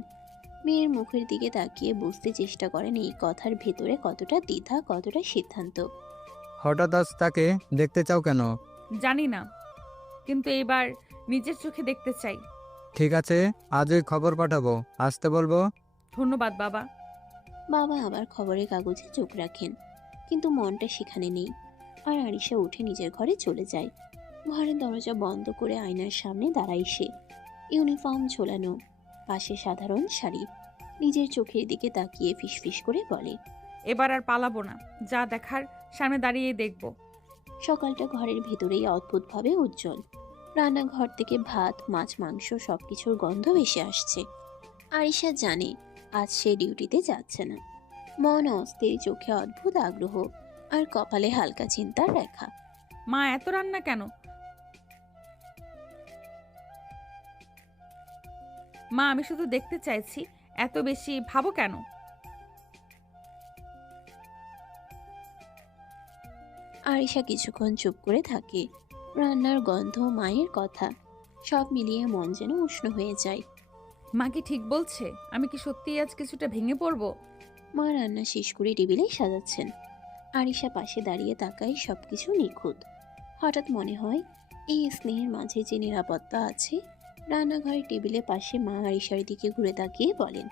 মেয়ের মুখের দিকে তাকিয়ে বুঝতে চেষ্টা করেন এই কথার ভেতরে কতটা দ্বিধা, কতটা সিদ্ধান্ত। হঠাৎ আজ তাকে দেখতে চাও কেন? জানি না, কিন্তু এবার নিজের চোখে দেখতে চাই। ঠিক আছে, আজই খবর পাঠাবো, আসতে বলবো। ধন্যবাদ বাবা। বাবা আবার খবরের কাগজে চোখ রাখেন, কিন্তু মনটা সেখানে নেই। আর আরিশা উঠে নিজের ঘরে চলে যায়। ঘরের দরজা বন্ধ করে আয়নার সামনে দাঁড়ায় সে। ইউনিফর্ম ঝোলানো, পাশে সাধারণ শাড়ি। নিজের চোখের দিকে তাকিয়ে ফিসফিস করে বলে, এবার আর পালাবো না, যা দেখার সামনে দাঁড়িয়ে দেখব। সকালটা ঘরের ভেতরেই অদ্ভুতভাবে উজ্জ্বল। রান্নাঘর থেকে ভাত, মাছ, মাংস সবকিছুর গন্ধ ভেসে আসছে। আরিশা জানে আজ সে ডিউটিতে যাচ্ছে না। মন অস্থির, চোখে অদ্ভুত আগ্রহ, আর কপালে হালকা চিন্তার রেখা। মা, এত রান্না কেন? মা, আমি শুধু দেখতে চাইছি, এত বেশি ভাবো কেন? আরিশা কিছুক্ষণ চুপ করে থাকে। রান্নার গন্ধ, মায়ের কথা, সব মিলিয়ে মন যেন উষ্ণ হয়ে যায়। মা কি ঠিক বলছে? আমি কি সত্যিই আজ কিছুটা ভেঙে পড়বো? মা রান্না শেষ করে টেবিলে সাজাচ্ছেন। আরিশা পাশে দাঁড়িয়ে তাকায়, সবকিছু নিখুঁত। হঠাৎ মনে হয় এই স্নেহের মাঝে যে নিরাপত্তা আছে। রান্নাঘরের টেবিলে পাশে মা আরিশার দিকে ঘুরে তাকিয়ে বলেন,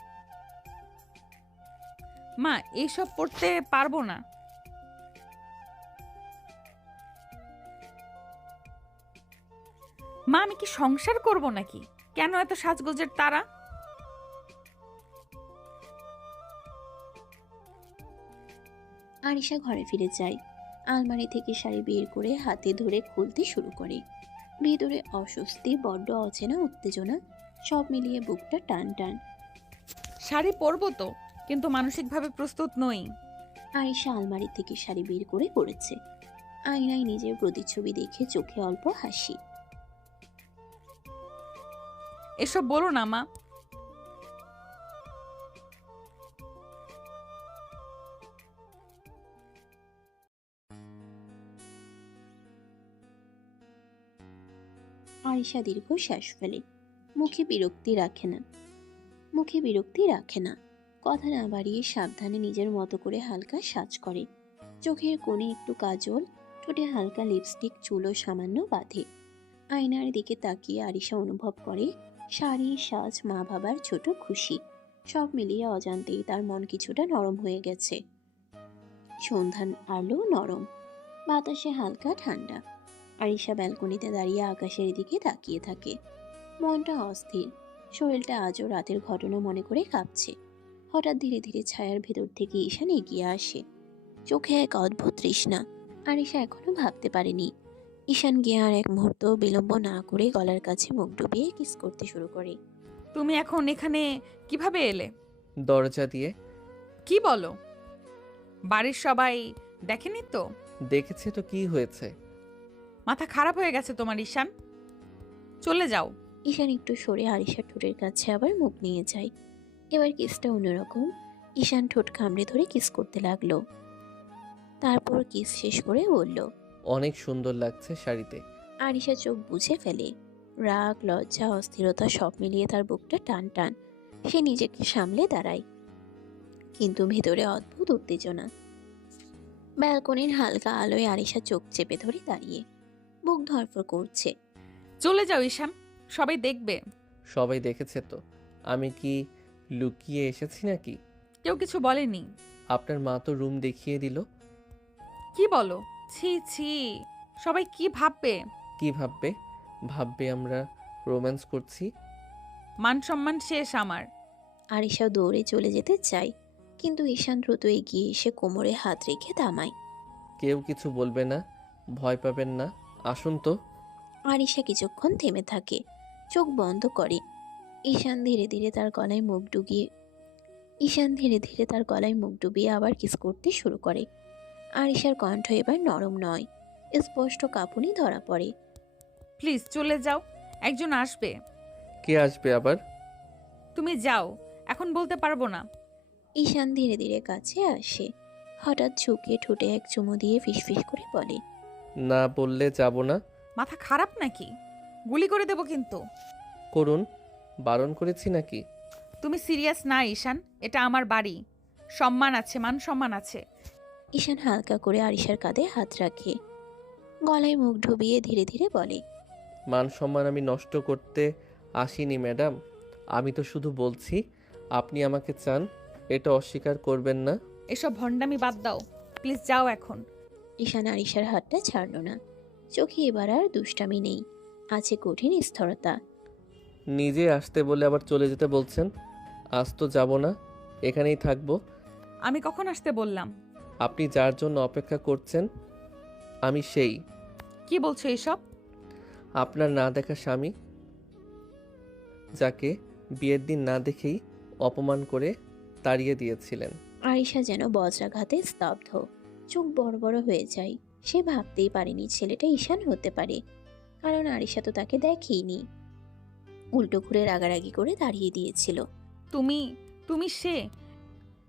মা, এইসব পড়তে পারবো না। মা, আমি কি সংসার করব নাকি? কেন এত সাজগোজের তারা? আরিশা ঘরে ফিরে যায়। আলমারি থেকে শাড়ি বের করে হাতে ধরে খুলতে শুরু করে। ভেতরে অস্বস্তি, বড্ড অচেনা উত্তেজনা, সব মিলিয়ে বুকটা টান টান। শাড়ি পরবো তো, কিন্তু মানসিকভাবে প্রস্তুত নই। আরিশা আলমারি থেকে শাড়ি বের করে পড়েছে। আয়নায় নিজের প্রতিচ্ছবি দেখে চোখে অল্প হাসি। এসব বলো না মা। আরিশা দীর্ঘ শ্বাস ফেলে। মুখে বিরক্তি রাখে না। কথা না বাড়িয়ে সাবধানে নিজের মতো করে হালকা সাজ করে। চোখের কোণে একটু কাজল, ঠোঁটে হালকা লিপস্টিক, চুলও সামান্য বাঁধে। আয়নার দিকে তাকিয়ে আরিশা অনুভব করে শাড়ি, সাজ, মা বাবার ছোট খুশি, সব মিলিয়ে অজান্তেই তার মন কিছুটা নরম হয়ে গেছে। সন্ধ্যার আলো নরম, বাতাসে হালকা ঠান্ডা। আরিশা ব্যালকনিতে দাঁড়িয়ে আকাশের দিকে তাকিয়ে থাকে। মনটা অস্থির, শরীরটা আজও রাতের ঘটনা মনে করে কাঁপছে। হঠাৎ ধীরে ধীরে ছায়ার ভেতর থেকে ঈশান এগিয়ে আসে। চোখে এক অদ্ভুত তৃষ্ণা। আরিশা এখনো ভাবতে পারেনি। ঈশান গিয়ে আর এক মুহূর্ত বিলম্ব না করে গলার কাছে মুখ ডুবিয়ে কিস করতে শুরু করে। তুমি এখন এখানে কিভাবে এলে? দরজা দিয়ে। কি বলো? বাড়ির সবাই দেখেনি তো? দেখেছে তো, কি হয়েছে? মাথা খারাপ হয়ে গেছে তোমার ঈশান? চলে যাও। ঈশান একটু সরে আরিশার ঠোঁটের কাছে আবার মুখ নিয়ে যায়। এবার কিসটা অন্যরকম। ঈশান ঠোঁট কামড়ে ধরে কিস করতে লাগলো। তারপর কিস শেষ করে বলল, অনেক সুন্দর লাগছে শাড়িতে। আরিশা চোখ বুঝে ফেলে। রাগ, লজ্জা, অস্থিরতা সব মিলিয়ে তার বুকটা টান টান। সে নিজেকে সামলে দাঁড়ায়, কিন্তু ভেতরে অদ্ভুত উত্তেজনা। ব্যালকনির হালকা আলোয় আরিশা চোখ চেপে ধরে দাঁড়িয়ে, বুক ধরফর করছে। চলে যাও ঈশান, সবাই দেখবে। সবাই দেখেছে তো। আমি কি লুকিয়ে এসেছি নাকি? কেউ কিছু বলেনি। আপনার মা তো রুম দেখিয়ে দিল। কি বলো? ছি ছি, সবাই কি ভাববে? কি ভাববে? ভাববে আমরা রোম্যান্স করছি। মান সম্মান শেষ আমার। আরিশা দৌড়ে চলে যেতে চায়, কিন্তু ঈশান দ্রুত এগিয়ে এসে কোমরে হাত রেখে থামায়। কেউ কিছু বলবে না, ভয় পাবেন না, আসুন তো। আরিশা কিছুক্ষণ থেমে থাকে, চোখ বন্ধ করে। ঈশান ধীরে ধীরে তার গলায় মুখ ডুবিয়ে আবার কিস করতে শুরু করে। আরিশার কণ্ঠ এবার নরম নয়, স্পষ্ট কাঁপুনি ধরা পড়ে। প্লিজ চলে যাও, একজন আসবে। কে আসবে আবার? তুমি যাও, এখন বলতে পারবো না। ঈশান ধীরে ধীরে কাছে আসে, হঠাৎ ঝুঁকে ঠোঁটে এক চুমু দিয়ে ফিসফিস করে বলে, না বললে যাব না। মাথা খারাপ নাকি? গুলি করে দেবো কিন্তু। করুন, বারণ করেছি নাকি? তুমি সিরিয়াস না ঈশান? এটা আমার বাড়ি, সম্মান আছে, মান সম্মান আছে। ঈশান হালকা করে আরিশার কাঁধে হাত রাখে, গলায় মুখ ডুবিয়ে ধীরে ধীরে বলে, মান সম্মান আমি নষ্ট করতে আসিনি ম্যাডাম। আমি তো শুধু বলছি আপনি আমাকে চান, এটা অস্বীকার করবেন না। এসব ভণ্ডামি বাদ দাও, প্লিজ যাও এখন। ঈশান আরিশার হাতটা ছাড়ল না। চোখে এবার আর দুষ্টামি নেই, আছে কঠিন স্থিরতা। নিজে আসতে বলে আবার চলে যেতে বলছেন। আজ তো যাব না, এখানেই থাকবো। আমি কখন আসতে বললাম? আপনি যার জন্য অপেক্ষা করছেন আমি সেই। কি বলছো এসব? আপনার না দেখা স্বামী, যাকে বিয়ের দিন না দেখেই অপমান করে তাড়িয়ে দিয়েছিলেন। আরিশা যেন বজ্রাঘাতে স্তব্ধ, চোখ বড় বড় হয়ে যায়। সে ভাবতেই পারেনি ছেলেটা ঈশান হতে পারে, কারণ আরিশা তো তাকে দেখেইনি। উল্টো ঘুরে রাগারাগি করে দাঁড়িয়ে দিয়েছিল। তুমি তুমি সে?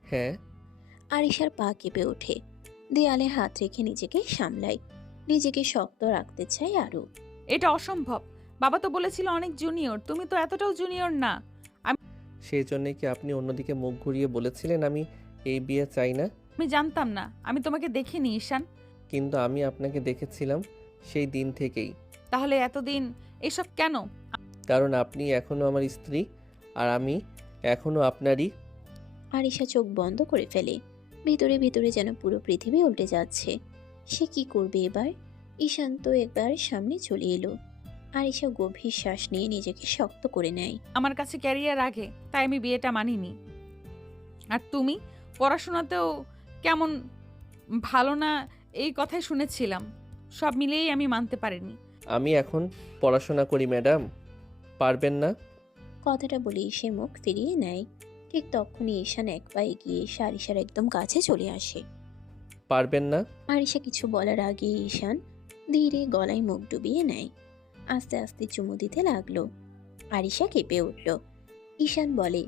হ্যাঁ। আরিশার পা কেঁপে ওঠে, দেয়ালে হাত রেখে নিজেকে সামলায়, নিজেকে শক্ত রাখতে চায় আরো। এটা অসম্ভব, বাবা তো বলেছিল অনেক জুনিয়র, তুমি তো এতটাও জুনিয়র না। সেই জন্যে কি আপনি অন্যদিকে মুখ ঘুরিয়ে বলেছিলেন আমি এই বিয়ে চাই না? আমি জানতাম না, আমি তোমাকে দেখিনি ঈশান। কিন্তু আমি আপনাকে দেখেছিলাম সেই দিন থেকেই। তাহলে এতদিন এসব কেন? কারণ আপনি এখনো আমার স্ত্রী, আর আমি এখনো আপনারই। আরিশা চোখ বন্ধ করে ফেলে, ভিতরে ভিতরে যেন পুরো পৃথিবী উল্টে যাচ্ছে। সে কি করবে এবার? ঈশান তো একবার সামনে চলে এলো। আরিশা গভীর শ্বাস নিয়ে নিজেকে শক্ত করে নেয়। আমার কাছে ক্যারিয়ার আগে, তাই আমি বিয়েটা মানিনি। আর তুমি পড়াশোনাতেও কেমন ভালো না এই কথাই শুনেছিলাম, সব মিলিয়েই আমি মানতে পারিনি। আমি এখন পড়াশোনা করি ম্যাডাম, পারবেন না? কথাটা বলেই সে মুখ ফিরিয়ে নেয়। ঠিক তখনই ঈশান এক পা এগিয়ে এসে আরিশার একদম কাছে চলে আসে। পারবেন না? আরিশা কিছু বলার আগে ঈশান ধীরে গলায় মুখ ডুবিয়ে নেয়, আস্তে আস্তে চুমু দিতে লাগলো। আরিশা কেঁপে উঠল। ঈশান বলে,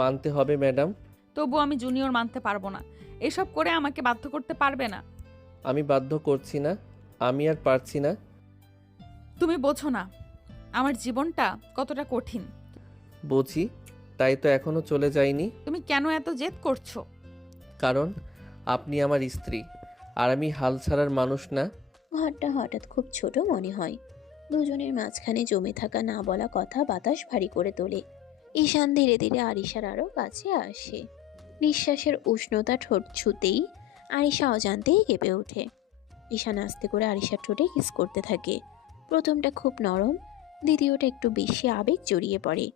মানতে হবে ম্যাডাম। তবু আমি জুনিয়র মানতে পারবো না, এসব করে আমাকে বাধ্য করতে পারবে না। আমি বাধ্য করছি না, আমি আর পারছি না। তুমি বোঝো না আমার জীবনটা কতটা কঠিন। বুঝি, তাই তো এখনো চলে যাইনি। তুমি কেন এত জেদ করছো? কারণ আপনি আমার স্ত্রী, আর আমি হাল ছাড়ার মানুষ না। ঘরটা হঠাৎ খুব ছোট মনে হয়। দুজনের মাঝখানে জমে থাকা না বলা কথা বাতাস ভারী করে তোলে। ঈশান ধীরে ধীরে আরিশার আরো কাছে আসে। নিঃশ্বাসের উষ্ণতা ঠোঁট ছুতেই আরিশা অজান্তেই কেঁপে ওঠে। ঈশান আস্তে করে আরিশার ঠোঁটে কিস করতে থাকে। প্রথমটা খুব নরম, দ্বিতীয়টা একটু বেশি আবেগ জড়িয়ে পড়ে।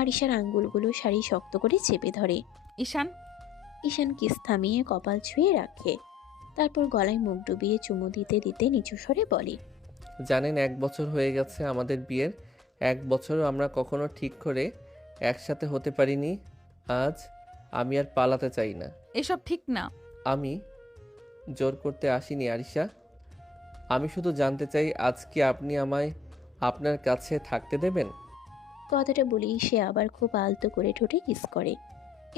আরিশার আঙ্গুলগুলো শাড়ি শক্ত করে চেপে ধরে। ঈশান, ঈশান কিস থামিয়ে কপাল ছুঁয়ে রাখে, তারপর গলায় মুখ ডুবিয়ে চুমু দিতে দিতে নিচু স্বরে বলে, জানেন 1 বছর হয়ে গেছে আমাদের বিয়ের। 1 বছরও আমরা কখনো ঠিক করে একসাথে হতে পারিনি। আজ আমি আর পালাতে চাই না। এসব ঠিক না। আমি জোর করতে আসিনি আরিশা, আমি শুধু জানতে চাই আজ কি আপনি আমায় আপনার কাছে থাকতে দেবেন? কথাটা বলেই সে আবার খুব আলতো করে ঠোঁটে কিস করে।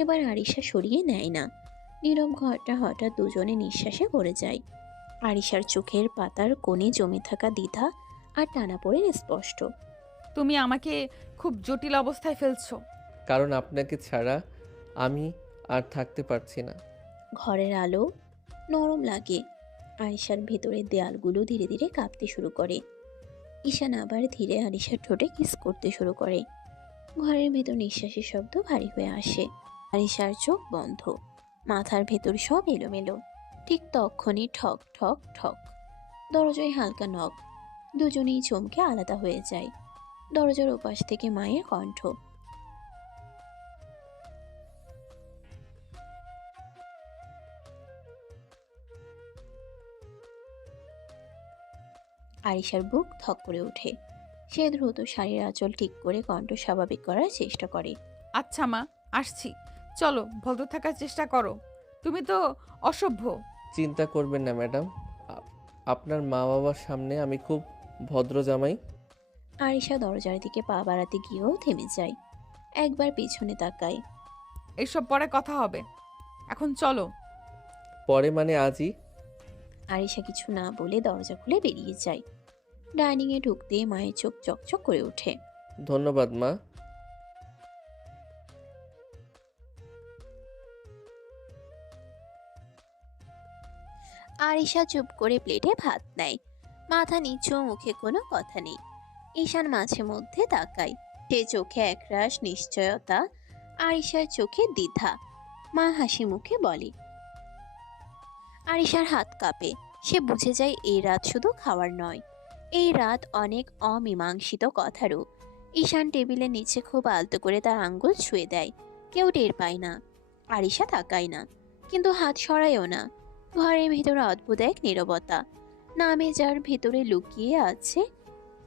এবার আরিশা সরিয়ে নেয় না। নীরব ঘরটা হঠাৎ দুজনে নিঃশ্বাসে ভরে যায়। আরিশার চোখের পাতার কোণে জমে থাকা দ্বিধা আর টানাপোড়েন স্পষ্ট। তুমি আমাকে খুব জটিল অবস্থায় ফেলছো। কারণ আপনাকে ছাড়া আমি আর থাকতে পারছি না। ঘরের আলো নরম লাগে। আরিশার ভেতরের দেয়ালগুলো ধীরে ধীরে কাঁপতে শুরু করে। ঈশান আবার ধীরে আরিশার ঠোঁটে কিস করতে শুরু করে। ঘরের ভেতর নিঃশ্বাসের শব্দ ভারী হয়ে আসে। আরিশার চোখ বন্ধ, মাথার ভেতর সব এলোমেলো। ঠিক তখনই ঠক ঠক ঠক, দরজায় হালকা নখ। দুজনেই চমকে আলাদা হয়ে যায়। দরজার ওপাশ থেকে মায়ের কণ্ঠ, আরিশার বুক ধক করে ওঠে। সে দ্রুত শাড়ির আঁচল ঠিক করে কণ্ঠ স্বাভাবিক করার চেষ্টা করে। আচ্ছা মা, আসছি। চলো, ভদ্র থাকার চেষ্টা করো। তুমি তো অসভ্য। চিন্তা করবেন না ম্যাডাম, আপনার মা বাবার সামনে আমি খুব ভদ্র জামাই। আরিশা দরজার দিকে পা বাড়াতে গিয়েও থেমে যায়। একবার পিছনে তাকায়। এইসব পরে কথা হবে, এখন চলো। পরে মানে আজই? আরিশা কিছু না বলে দরজা খুলে বেরিয়ে যায়। ডাইনিংয়ে ঢুকতে মায়ের চোখ চকচক করে ওঠে। ধন্যবাদ মা। আরিশা চুপ করে প্লেটে ভাত নেয়। মাথা নিচু, মুখে কোনো কথা নেই। ঈশান মাঝে মধ্যে তাকায়। সে চোখে একরাশ নিশ্চয়তা, আরিশার চোখে দ্বিধা। মা হাসি মুখে বলে। আরিশার হাত কাঁপে। সে বুঝে যায় এই রাত শুধু খাওয়ার নয়, এই রাত অনেক অমীমাংসিত কথারও। ঈশান টেবিলের নিচে খুব আলতো করে তার আঙ্গুল ছুঁয়ে দেয়। কেউ টের পায় না। আরিশা তাকায় না, কিন্তু হাত সরায়ও না। ঘরের ভিতরে অদ্ভুত এক নীরবতা নামে, যার ভিতরে লুকিয়ে আছে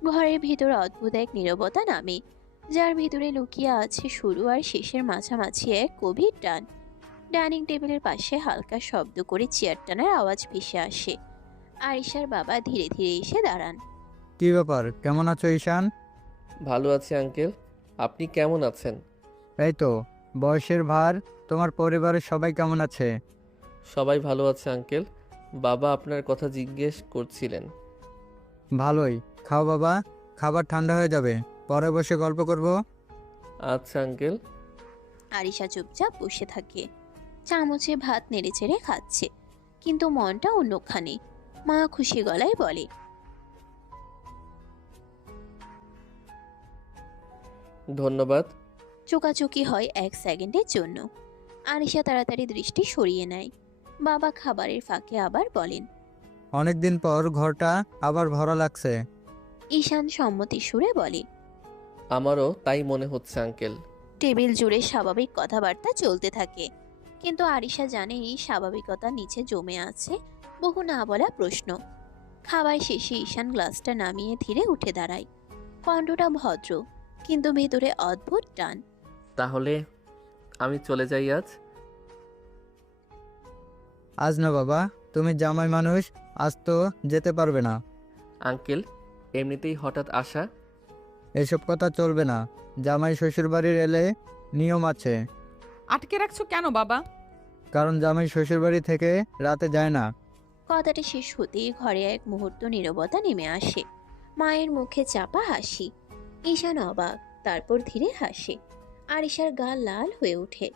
ঘরের ভিতরে অদ্ভুত এক নীরবতা নামে, যার ভিতরে লুকিয়ে আছে শুরু আর শেষের মাঝামাঝি এক গভীর টান। ডাইনিং টেবিলের পাশে হালকা শব্দ করে চেয়ার টানার আওয়াজ ভেসে আসে। আরিশার বাবা ধীরে ধীরে এসে দাঁড়ান। কি ব্যাপার, কেমন আছো ঈশান? ভালো আছি আঙ্কেল, আপনি কেমন আছেন? এই তো, বয়সের ভার। তোমার পরিবারের সবাই কেমন আছে? সবাই ভালো আছে আঙ্কেল। বাবা আপনার কথা জিজ্ঞেস করছিলেন। ভালোই। খাও বাবা, খাবার ঠান্ডা হয়ে যাবে, পরে বসে গল্প করব। আচ্ছা আঙ্কেল। আরিশা চুপচাপ বসে থাকে। চামচে ভাত নেড়ে চেড়ে খাচ্ছে, কিন্তু মনটা অন্যখানে। মা খুশি গলায় বলে। ধন্যবাদ। চোকাচুকি হয় 1 সেকেন্ডের জন্য। আরিশা তাড়াতাড়ি দৃষ্টি সরিয়ে নেয়। বাবা খাবারের ফাঁকে আবার বলেন। অনেকদিন পর ঘরটা আবার ভরা লাগছে। ঈশান সম্মতি সুরে বলে। আমারও তাই মনে হচ্ছে আঙ্কেল। টেবিল জুড়ে স্বাভাবিক কথাবার্তা চলতে থাকে, কিন্তু আরিশা জানে এই স্বাভাবিকতার নিচে জমে আছে বহু না বলা প্রশ্ন। খাবার শেষে ঈশান গ্লাসটা নামিয়ে ধীরে উঠে দাঁড়ায়। কণ্ঠটা ভদ্র, কিন্তু ভেতরে অদ্ভুত টান। তাহলে আমি চলে যাই আজ? আজ না বাবা, তুমি জামাই মানুষ, আজ তো যেতে পারবে না। আঙ্কেল, এমনিতেই হঠাৎ আসা। এসব কথা চলবে না। জামাই শ্বশুরবাড়ির এলে নিয়ম আছে। আটকে রাখছো কেন বাবা? কারণ জামাই শ্বশুরবাড়ি থেকে রাতে যায় না। কথাটা শেষ হতেই ঘরে এক মুহূর্ত নীরবতা নেমে আসে। মায়ের মুখে চাপা হাসি। ঈশান অবাক, তারপর ধীরে হাসে। আরিশার গা লাল হয়ে ওঠে।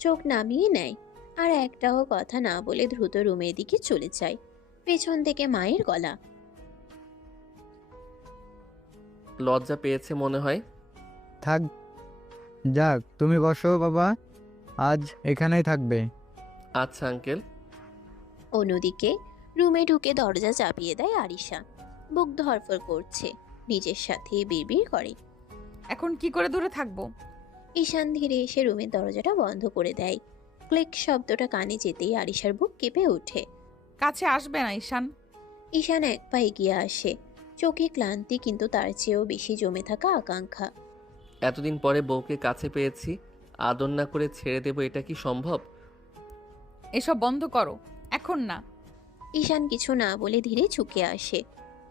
চোখ নামিয়ে নেয়, আর একটাও কথা না বলে দ্রুত রুমের দিকে চলে যায়। পেছন থেকে মায়ের গলা। লজ্জা পেয়েছে মনে হয়। থাক, যাক, তুমি বসো বাবা, আজ এখানেই থাকবে। আচ্ছা আঙ্কেল। অন্যদিকে রুমে ঢুকে দরজা চাপিয়ে দেয় আরিশা। বুক ধরফর করছে, নিজের সাথে বিড়বিড় করে। এখন কি করে দূরে থাকবো? ঈশান ধীরে এসে রুমের দরজাটা বন্ধ করে দেয়। ক্লিক শব্দটা কানে যেতেই আরিশার বুক কেঁপে ওঠে। কাছে আসবে না ঈশান। ঈশান এক পা এগিয়ে আসে। চোখে ক্লান্তি, কিন্তু তার চেয়েও বেশি জমে থাকা আকাঙ্ক্ষা। এতদিন পরে বউকে কাছে পেয়েছি, আদর না করে ছেড়ে দেবো, এটা কি সম্ভব? এসব বন্ধ করো, এখন না। ঈশান কিছু না বলে ধীরে ঝুঁকে আসে।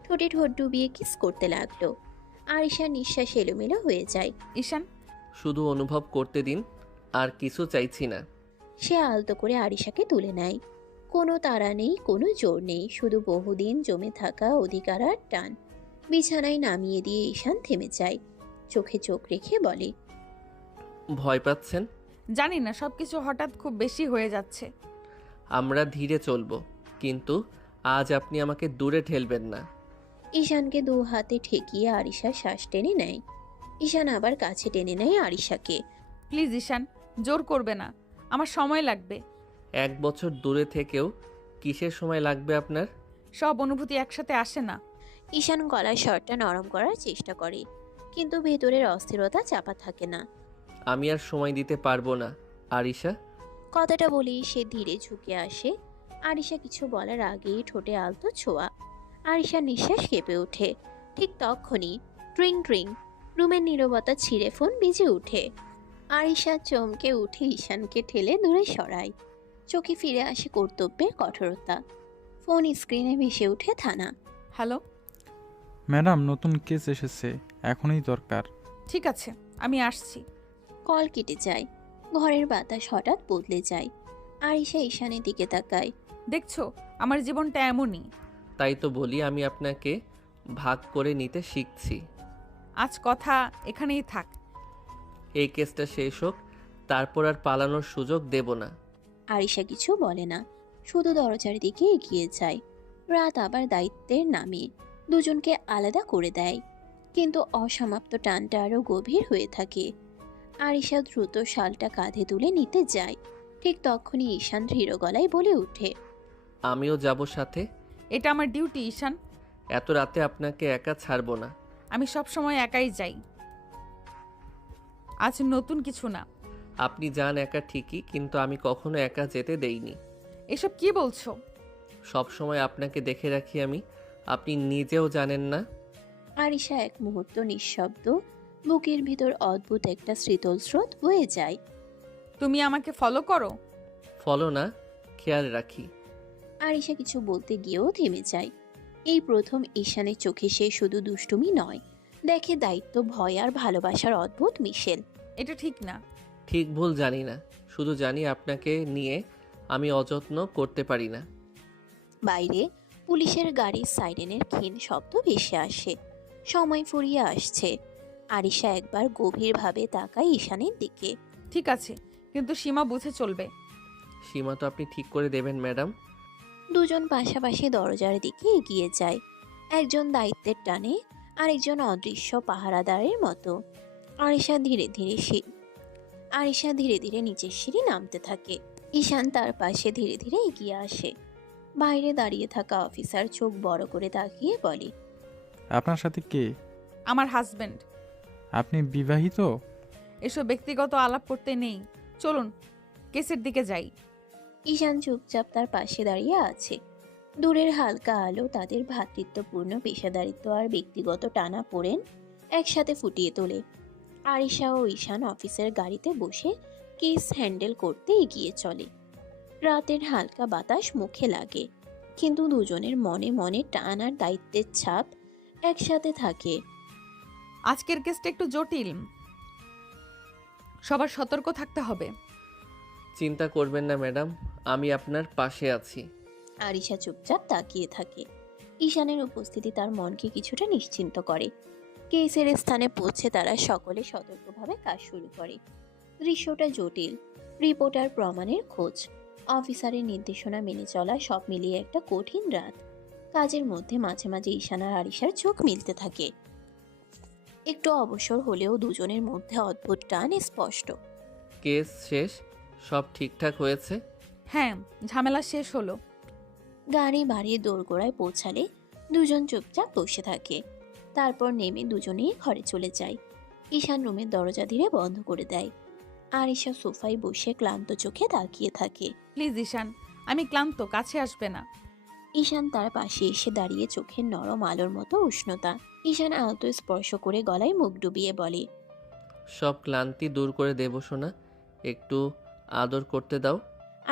ঠোঁটে ঠোঁট ডুবিয়ে কিস করতে লাগলো। আরিশার নিঃশ্বাস এলোমেলো হয়ে যায়। ঈশান, শুধু অনুভব করতে দিন, আর কিছু চাইছি না। সে আলতো করে আরিশাকে তুলে নেয়। কোনো তাড়া নেই, কোনো জোর নেই, শুধু বহুদিন জমে থাকা অধিকার আর টান। বিছানায় নামিয়ে দিয়ে ঈশান থেমে যায়। চোখে চোখ রেখে বলে। ভয় পাচ্ছেন? জানি না, সবকিছু হঠাৎ খুব বেশি হয়ে যাচ্ছে। আমরা ধীরে চলবো, কিন্তু আজ আপনি আমাকে দূরে ঠেলবেন না। ঈশানকে দু হাতে ঠেকিয়ে আরিশা শ্বাস টেনে নেয়। ঈশান আবার কাছে টেনে নেয় আরিশাকে। প্লিজ ঈশান, জোর করবে না, আমার সময় লাগবে। 1 বছর দূরে থেকেও কিসের সময় লাগবে আপনার? সব অনুভূতি একসাথে আসে না। ঈশান গলার স্বরটা নরম করার চেষ্টা করে, কিন্তু ভেতরের অস্থিরতা চাপা থাকে না। আমি আর সময় দিতে পারবো না আরিশা। কথাটা বলেই সে ধীরে ঝুঁকে আসে। আরিশা কিছু বলার আগেই ঠোঁটে আলতো ছোঁয়া। আরিশার নিঃশ্বাস কেঁপে ওঠে। ঠিক তখনই ট্রিং ট্রিং, রুমের নীরবতা ছিঁড়ে ফোন বেজে ওঠে। আরিশা চমকে উঠে ঈশানকে ঠেলে দূরে সরায়। চোখে ফিরে আসে কর্তব্যের কঠোরতা। ফোন স্ক্রিনে ভেসে ওঠে থানা। হ্যালো। ম্যাডাম, নতুন কেস এসেছে, এখনই দরকার। ঠিক আছে, আমি আসছি। কল কেটে যায়। ঘরের বাতাস হঠাৎ বদলে যায়। আরিশা ঈশানের দিকে তাকায়। দেখছো, আমার জীবনটা এমনই। তাই তো বলি আমি আপনাকে ভাগ করে নিতে শিখছি। আজ কথা এখানেই থাক। এই কেসটা শেষ হোক, তারপর আর পালানোর সুযোগ দেব না। আরিশা কিছু বলে না, শুধু দরজার দিকে এগিয়ে যায়। রাত আবার দায়িত্বের নামে দুজনকে আলাদা করে দেয়, কিন্তু অসমাপ্ত টানটা আরও গভীর হয়ে থাকে। আরিশা দ্রুত শালটা কাঁধে তুলে নিতে যায়। ঠিক তখনই ঈশান দৃঢ় গলায় বলে ওঠে, আমিও যাব সাথে। এটা আমার ডিউটি ঈশান। এত রাতে আপনাকে একা ছাড়বো না। আমি সব সময় একাই যাই, আজ নতুন কিছু না। আপনি যান একা ঠিকই, কিন্তু আমি কখনো একা যেতে দেইনি। এসব কি বলছো? সব সময় আপনাকে দেখে রাখি আমি, আপনি নিজেও জানেন না। আরিশা এক মুহূর্ত নিঃশব্দ। বুকের ভিতর অদ্ভুত একটা শীতল স্রোত বয়ে যায়। তুমি আমাকে ফলো করো? ফলো না, খেয়াল রাখি। আরিশা কিছু বলতে গিয়েও থেমে যায়। এই প্রথম ঈশানের চোখে সে শুধু দুষ্টুমি নয়, দেখে দায়িত্ব, ভয় আর ভালোবাসার অদ্ভুত মিশেল। এটা ঠিক না। ঠিক ভুল জানি না, শুধু জানি আপনাকে নিয়ে আমি অযত্ন করতে পারি না। বাইরে পুলিশের গাড়ির সাইরেনের ক্ষীণ শব্দ ভেসে আসে। সময় ফুরিয়ে আসছে। আরিশা একবার গভীরভাবে তাকায় ঈশানের দিকে। ঠিক আছে, কিন্তু সীমা বুঝে চলবে। সীমা তো আপনি ঠিক করে দেবেন ম্যাডাম। দুজন পাশাপাশি দরজার দিকে এগিয়ে যায়, একজন দায়িত্বের টানে, আরেকজন অদৃশ্য পাহারাদারের মতো। আরিশা ধীরে ধীরে নিচের সিঁড়ি নামতে থাকে। ঈশান তার পাশে ধীরে ধীরে এগিয়ে আসে। বাইরে দাঁড়িয়ে থাকা অফিসার চোখ বড় করে তাকিয়ে বলে, আপনার সাথে কে? আমার হাজবেন্ড। আপনি বিবাহিত? এসব ব্যক্তিগত আলাপ করতে নেই, চলুন কেসের দিকে যাই। ঈশান চুপচাপ তার পাশে দাঁড়িয়ে আছে। দূরের হালকা আলো তাদের ভ্রাতৃত্বপূর্ণ পেশাদারিত্ব আর ব্যক্তিগত টানাপোড়েন একসাথে ফুটিয়ে তোলে। আরিশা ও ঈশান অফিসের গাড়িতে বসে কেস হ্যান্ডেল করতে এগিয়ে চলে। রাতের হালকা বাতাস মুখে লাগে, কিন্তু দুজনের মনে মনে টান আর দায়িত্বের ছাপ একসাথে থাকে। আজকের কেসটা একটু জটিল, সবার সতর্ক থাকতে হবে। চিন্তা করবেন না ম্যাডাম, আমি আপনার পাশে আছি। আরিশা চুপচাপ তাকিয়ে থাকে। ঈশানের উপস্থিতি তার মনকে কিছুটা নিশ্চিন্ত করে। কেসের স্থানে পৌঁছে তারা সকলে সতর্কভাবে কাজ শুরু করে। দৃশ্যটা জটিল, রিপোর্টার প্রমাণের খোঁজ, অফিসারের নির্দেশনা মেনে চলা, সব মিলিয়ে একটা কঠিন রাত। কাজের মধ্যে মাঝে মাঝে ঈশান আর আরিশার চোখ মিলতে থাকে। একটু অবসর হলেও দুজনের মধ্যে অদ্ভুত টান স্পষ্ট। কেস শেষ, সব ঠিকঠাক হয়েছে। হ্যাঁ, ঝামেলা শেষ হলো। গাড়ি বাড়িয়ে দোরগোড়ায় পৌঁছালে দুজন চুপচাপ বসে থাকে। তারপর নেমে দুজনেই ঘরে চলে যায়। ঈশান রুমের দরজা ধীরে বন্ধ করে দেয়। আরিশা সোফায় বসে ক্লান্ত চোখে তাকিয়ে থাকে। প্লিজ ঈশান, আমি ক্লান্ত, কাছে আসবে না। ঈশান তার পাশে এসে দাঁড়িয়ে, চোখের নরম আলোর মতো উষ্ণতা। ঈশান আলতো স্পর্শ করে গলায় মুখ ডুবিয়ে বলে, সব ক্লান্তি দূর করে দেব সোনা, একটু আদর করতে দাও।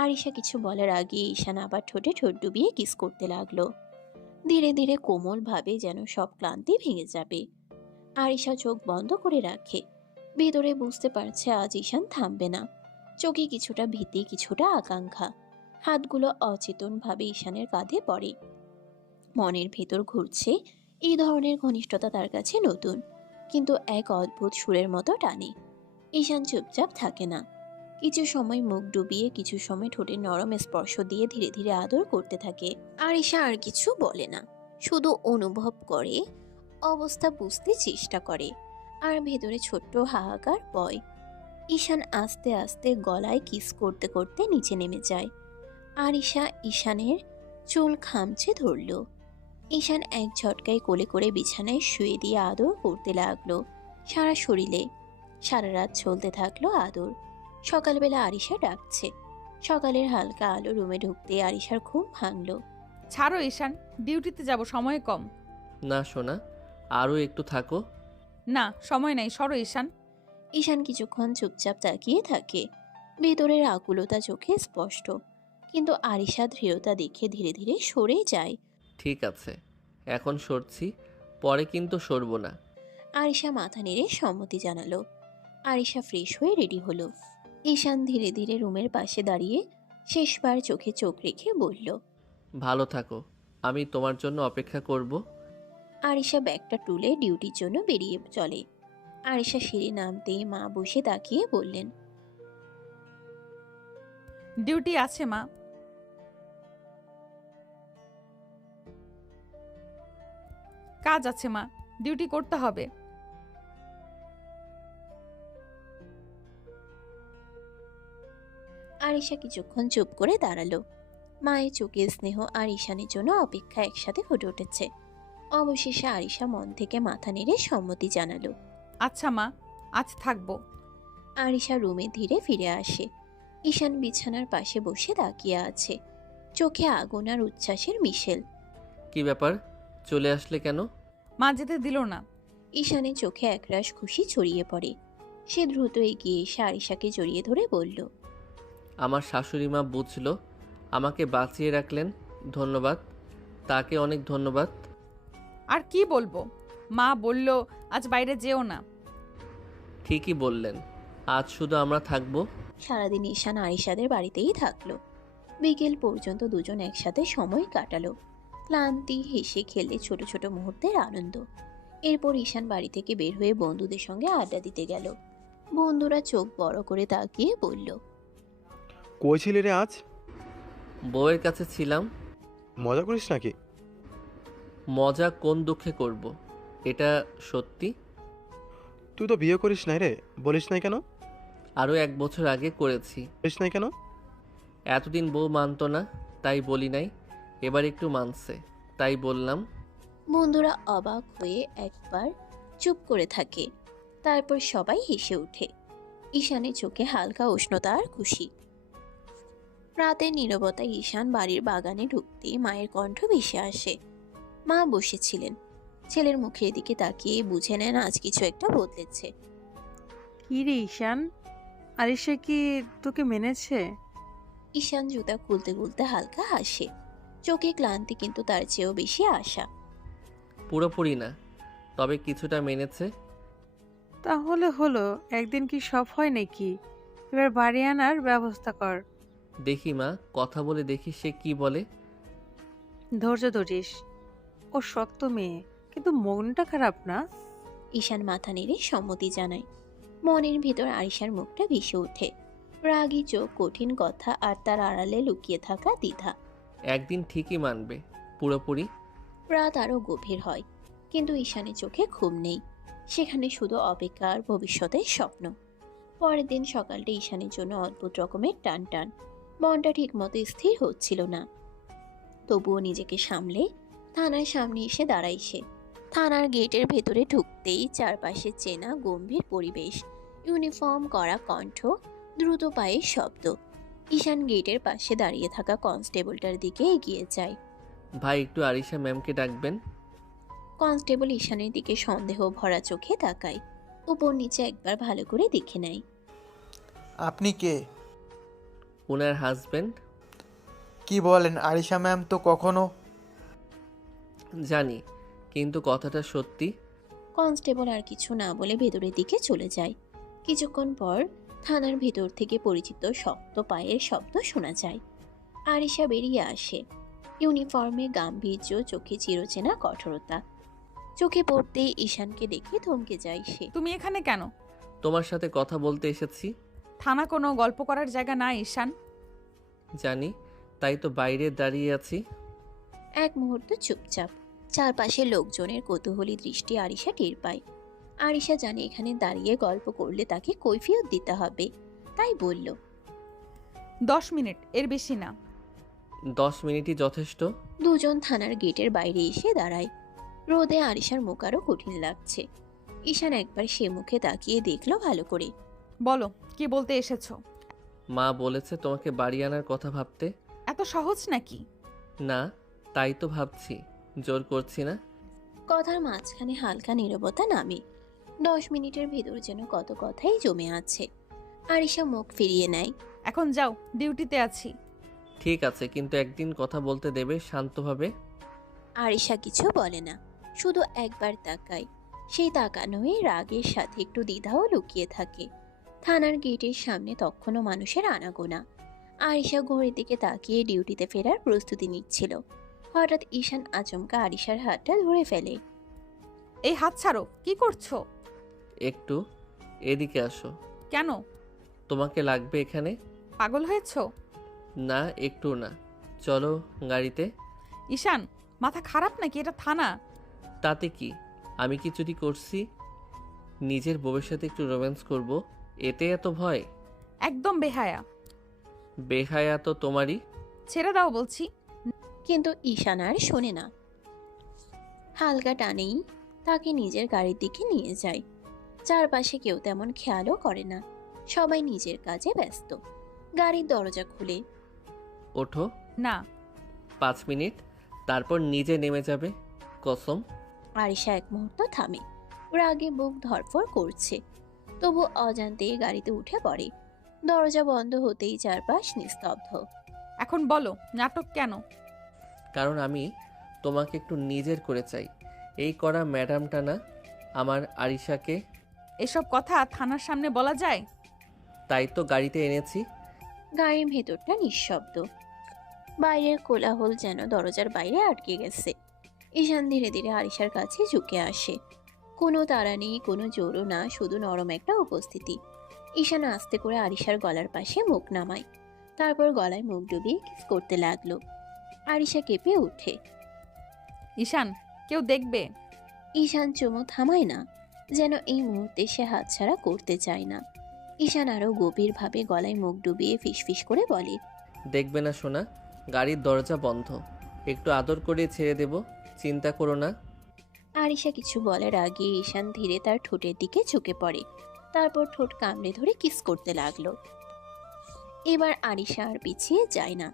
আরিশা কিছু বলার আগে ঈশান আবার ঠোঁটে ঠোঁট ডুবিয়ে কিস করতে লাগলো। ধীরে ধীরে কোমল ভাবে, যেন সব ক্লান্তি ভেঙে যাবে। আরিশা চোখ বন্ধ করে রাখে। ভেতরে বুঝতে পারছে আজ ঈশান থামবে না। চোখে কিছুটা ভীতি, কিছুটা আকাঙ্ক্ষা। হাতগুলো অচেতন ভাবে ঈশানের কাঁধে পড়ে। মনের ভেতর ঘুরছে, এই ধরনের ঘনিষ্ঠতা তার কাছে নতুন, কিন্তু এক অদ্ভুত সুরের মতো টানে। ঈশান চুপচাপ থাকে না। কিছু সময় মুখ ডুবিয়ে, কিছু সময় ঠোঁটের নরম স্পর্শ দিয়ে ধীরে ধীরে আদর করতে থাকে। আরিশা আর কিছু বলে না, শুধু অনুভব করে, অবস্থা বুঝতে চেষ্টা করে, আর ভেতরে ছোট্ট হাহাকার বয়। ঈশান আস্তে আস্তে গলায় কিস করতে করতে নিচে নেমে যায়। আরিশা ঈশানের চুল খামচে ধরল। ঈশান এক ঝটকায় কোলে করে বিছানায় শুয়ে দিয়ে আদর করতে লাগলো সারা শরীরে। সারা রাত চলতে থাকলো আদর। সকালবেলা আরিশা ডাকছে। সকালের হালকা আলো রুমে ঢুকতে আরিশার ঘুম ভাঙল। ছাড়ো ঈশান, ডিউটিতে যাব, সময় কম। না সোনা, আরও একটু থাকো। না, সময় নাই, সরো ঈশান। ঈশান কিছুক্ষণ চুপচাপ তাকিয়ে থাকে। ভেতরের আকুলতা চোখে স্পষ্ট, কিন্তু আরিশা দৃঢ়তা দেখে ধীরে ধীরে সরে যায়। ঠিক আছে, এখন সরছি, পরে কিন্তু সরবো না। আরিশা মাথা নেড়ে সম্মতি জানালো। আরিশা ফ্রেশ হয়ে রেডি হলো। ঈশান ধীরে ধীরে রুমের পাশে দাঁড়িয়ে শেষবার চোখে চোখ রেখে বলল, ভালো থাকো, আমি তোমার জন্য অপেক্ষা করব। আরিশা ব্যাগটা তুলে ডিউটির জন্য বেরিয়ে চলে। আরিশা সিঁড়ি নামতেই মা বসে তাকিয়ে বললেন, ডিউটি আছে মা। কাজ আছে মা, ডিউটি করতে হবে। আরিশা কিছুক্ষণ চুপ করে দাঁড়ালো। মায়ের চোখে স্নেহ আর ঈশানের জন্য অপেক্ষা একসাথে ফুটে উঠেছে। অবশেষে আরিশা মন থেকে মাথা নেড়ে সম্মতি জানালো। আচ্ছা মা, আজ থাকবো। আরিশা রুমে ধীরে ফিরে আসে। ঈশান বিছানার পাশে বসে তাকিয়ে আছে, চোখে আগুন আর উচ্ছ্বাসের মিশেল। কি ব্যাপার, চলে আসলে কেন? মা যেতে দিল না। ঈশানের চোখে একরাশ খুশি ছড়িয়ে পড়ে। সে দ্রুত এগিয়ে এসে আরিশাকে জড়িয়ে ধরে বলল, আমার শাশুড়ি মা বুঝলো, আমাকে বাঁচিয়ে রাখলেন, ধন্যবাদ, তাকে অনেক ধন্যবাদ। আর কি বলবো, মা বলল আজ বাইরে যেও না। ঠিকই বললেন, আজ শুধু আমরা থাকবো। সারাদিন ঈশান আরিশাদের বাড়িতেই থাকলো। বিকেল পর্যন্ত দুজন একসাথে সময় কাটালো। ক্লান্তি, হেসে খেলে ছোট ছোট মুহূর্তের আনন্দ। এরপর ঈশান বাড়ি থেকে বের হয়ে বন্ধুদের সঙ্গে আড্ডা দিতে গেল। বন্ধুরা চোখ বড় করে তাকিয়ে বলল, কই ছিলি রে আজ? বউয়ের কাছে ছিলাম। মজা করিস নাকি? মজা কোন দুঃখে করব, এটা সত্যি। তুই তো বিয়ে করিস নাই রে, বলিস নাই কেন? আরও 1 বছর আগে করেছি। বলিস নাই কেন? এতদিন বউ মানতো না, তাই বলি নাই, এবার একটু মানছে, তাই বললাম। বন্ধুরা অবাক হয়ে একবার চুপ করে থাকে। তারপর সবাই হেসে ওঠে। ঈশানের চোখে হালকা উষ্ণতা আর খুশি। রাতের নীরবতায় ঈশান বাড়ির বাগানে ঢুকতেই মায়ের কণ্ঠ ভেসে আসে। মা বসেছিলেন, ছেলের মুখের দিকে তাকিয়ে বুঝে নেন আজ কিছু একটা বদলেছে। কি রে ঈশান, আরিশা কি তোকে মেনেছে? ঈশান জুতা খুলতে খুলতে হালকা হাসে, চোখে ক্লান্তি কিন্তু তার চেয়েও বেশি আশা। পুরোপুরি না, তবে কিছুটা মেনেছে। তাহলে হলো, একদিন কি সব হয় নাকি? এবার বাড়ি আনার ব্যবস্থা কর। দেখি মা, কথা বলে দেখি সে কি বলে। ধৈর্য ধরিস, ও শক্ত মেয়ে, কিন্তু মনটা খারাপ না। ঈশান মাথা নেড়ে সম্মতি জানায়। মনের ভিতর আরিশার মুখটা ভেসে ওঠে, রাগী চোখ, কঠিন কথা আর তার আড়ালে লুকিয়ে থাকা দ্বিধা। একদিন ঠিকই মানবে, পুরোপুরি। রাত আরো গভীর হয়, কিন্তু ঈশানের চোখে ঘুম নেই। সেখানে শুধু অপেক্ষা আর ভবিষ্যতের স্বপ্ন। পরের দিন সকালটা ঈশানের জন্য অদ্ভুত রকমের টান টান। মনটা ঠিকমতো স্থির হচ্ছিল না। তবুও নিজেকে সামলে থানার সামনে এসে দাঁড়ায় সে। থানার গেটের ভেতরে ঢুকতেই চারপাশে চেনা গম্ভীর পরিবেশ, ইউনিফর্ম করা কণ্ঠ, দ্রুত পায়ের শব্দ। ঈশান গেটের পাশে দাঁড়িয়ে থাকা কনস্টেবলটার দিকে এগিয়ে যায়। ভাই, একটু আরিশা ম্যামকে ডাকবেন। কনস্টেবল ঈশানের দিকে সন্দেহ ভরা চোখে তাকায়, উপর নিচে একবার ভালো করে দেখে নেয়। আপনি কে? ওনার হাজবেন্ড। কি বলেন? আরিশা ম্যাম তো কখনো। জানি, কিন্তু কথাটা সত্যি। কনস্টেবল আর কিছু না বলে ভেতরের দিকে চলে যায়। কিছুক্ষণ পর থানার ভেতর থেকে পরিচিত শক্ত পায়ের শব্দ শোনা যায়। আরিশা বেরিয়ে আসে, ইউনিফর্মে গাম্ভীর্য, চোখে চিরচেনা কঠোরতা। চোখে পড়তেই ঈশানকে দেখে থমকে যায় সে। তুমি এখানে কেন? তোমার সাথে কথা বলতে এসেছি। থানা কোনো গল্প করার জায়গা না ঈশান। জানি, তাই তো বাইরে দাঁড়িয়ে আছি। এক মুহূর্ত চুপচাপ। চারপাশে লোকজনের কৌতূহলী দৃষ্টি আরিশা টের পায়। আরিশা জানে এখানে দাঁড়িয়ে গল্প করলে তাকে কৈফিয়ত দিতে হবে, তাই বলল, 10 মিনিট, এর বেশি না। 10 মিনিটই যথেষ্ট। দুজন থানার গেটের বাইরে এসে দাঁড়ায়। রোদে আরিশার মুখ আরো কঠিন লাগছে। ঈশান একবার সে মুখে তাকিয়ে দেখলো ভালো করে। বলো, কি বলতে এসেছো? মা বলেছে তোমাকে বাড়ি আনার কথা ভাবতে। এত সহজ নাকি? না, তাই তো ভাবছি, জোর করছি না। কথার মাঝখানে হালকা নীরবতা নামে। 10 মিনিটের ভেতর যেন কত কথাই জমে আছে। আরিশা মুখ ফিরিয়ে নেয়। এখন যাও, ডিউটিতে আছি। ঠিক আছে, কিন্তু একদিন কথা বলতে দেবে শান্তভাবে। আরিশা কিছু বলে না, শুধু একবার তাকায়। সেই তাকানোয় রাগের সাথে একটু দ্বিধাও লুকিয়ে থাকে। থানার গেটের সামনে তখনও মানুষের আনাগোনা। আরিশা ঘড়ির দিকে তাকিয়ে ডিউটিতে ফেরার প্রস্তুতি নিচ্ছিল। হঠাৎ ঈশান আচমকা আরিশার হাতটা ধরে ফেলে। এই হাত ছাড়ো, কি করছো? একটু এদিকে আসো। কেন? তোমাকে লাগবে এখানে। পাগল হয়েছো? না, একটু না। চলো গাড়িতে। ঈশান, মাথা খারাপ নাকি? এটা থানা। তাতে কি, আমি কি চুরি করছি? নিজের বউয়ের সাথে একটু রোম্যান্স করব, এতে এত ভয়? একদম বেহায়া। বেহায়া তো তোমারই। ছেড়ে দাও বলছি। কিন্তু ঈশান আর শোনে না। হালকা টানেই তাকে নিজের গাড়ির দিকে নিয়ে যায়। চারপাশে কেউ তেমন খেয়ালও করে না, সবাই নিজের কাজে ব্যস্ত। গাড়ির দরজা খুলে। ওঠো। না। 5 মিনিট, তারপর নিজে নেমে যাবে, কসম। আরিশা এক মুহূর্ত থামে, রাগে বুক ধড়ফড় করছে, তবু অজান্তেই গাড়িতে উঠে পড়ে। দরজা বন্ধ হতেই চারপাশ নিস্তব্ধ। এখন বলো, নাটক কেন? কারণ আমি তোমাকে একটু নিজের করে চাই। এই করা ম্যাডামটা না, আমার আরিশাকে। এসব কথা থানার সামনে বলা যায়? তাই তো গাড়িতে এনেছি। গাড়ির ভেতরটা নিঃশব্দ। বাইরের কোলাহল যেন দরজার বাইরে আটকে গেছে। ঈশান ধীরে ধীরে আরিশার কাছে ঝুঁকে আসে। কোনো তাড়া নেই, কোনো জোরও না, শুধু নরম একটা উপস্থিতি। ঈশান আস্তে করে আরিশার গলার পাশে মুখ নামায়, তারপর গলায় মুখ ডুবিয়ে কিস করতে লাগলো। আরিশা কেঁপে ওঠে। ঈশান, কেউ দেখবে। ঈশান চুমু থামায় না, যেন এই মুহূর্তে সে হাতছাড়া করতে চায় না। ঈশান আরো গভীরভাবে গলায় মুখ ডুবিয়ে ফিসফিস করে বলে, দেখবে না সোনা, গাড়ির দরজা বন্ধ, একটু আদর করে ছেড়ে দেব, চিন্তা করো না। আরিশা কিছু বলার আগে ঈশান ধীরে তার ঠোঁটের দিকে ঝুঁকে পড়ে, তারপর ঠোঁট কামড়ে ধরে কিস করতে লাগলো। এবার আরিশা আর পিছিয়ে যায় না।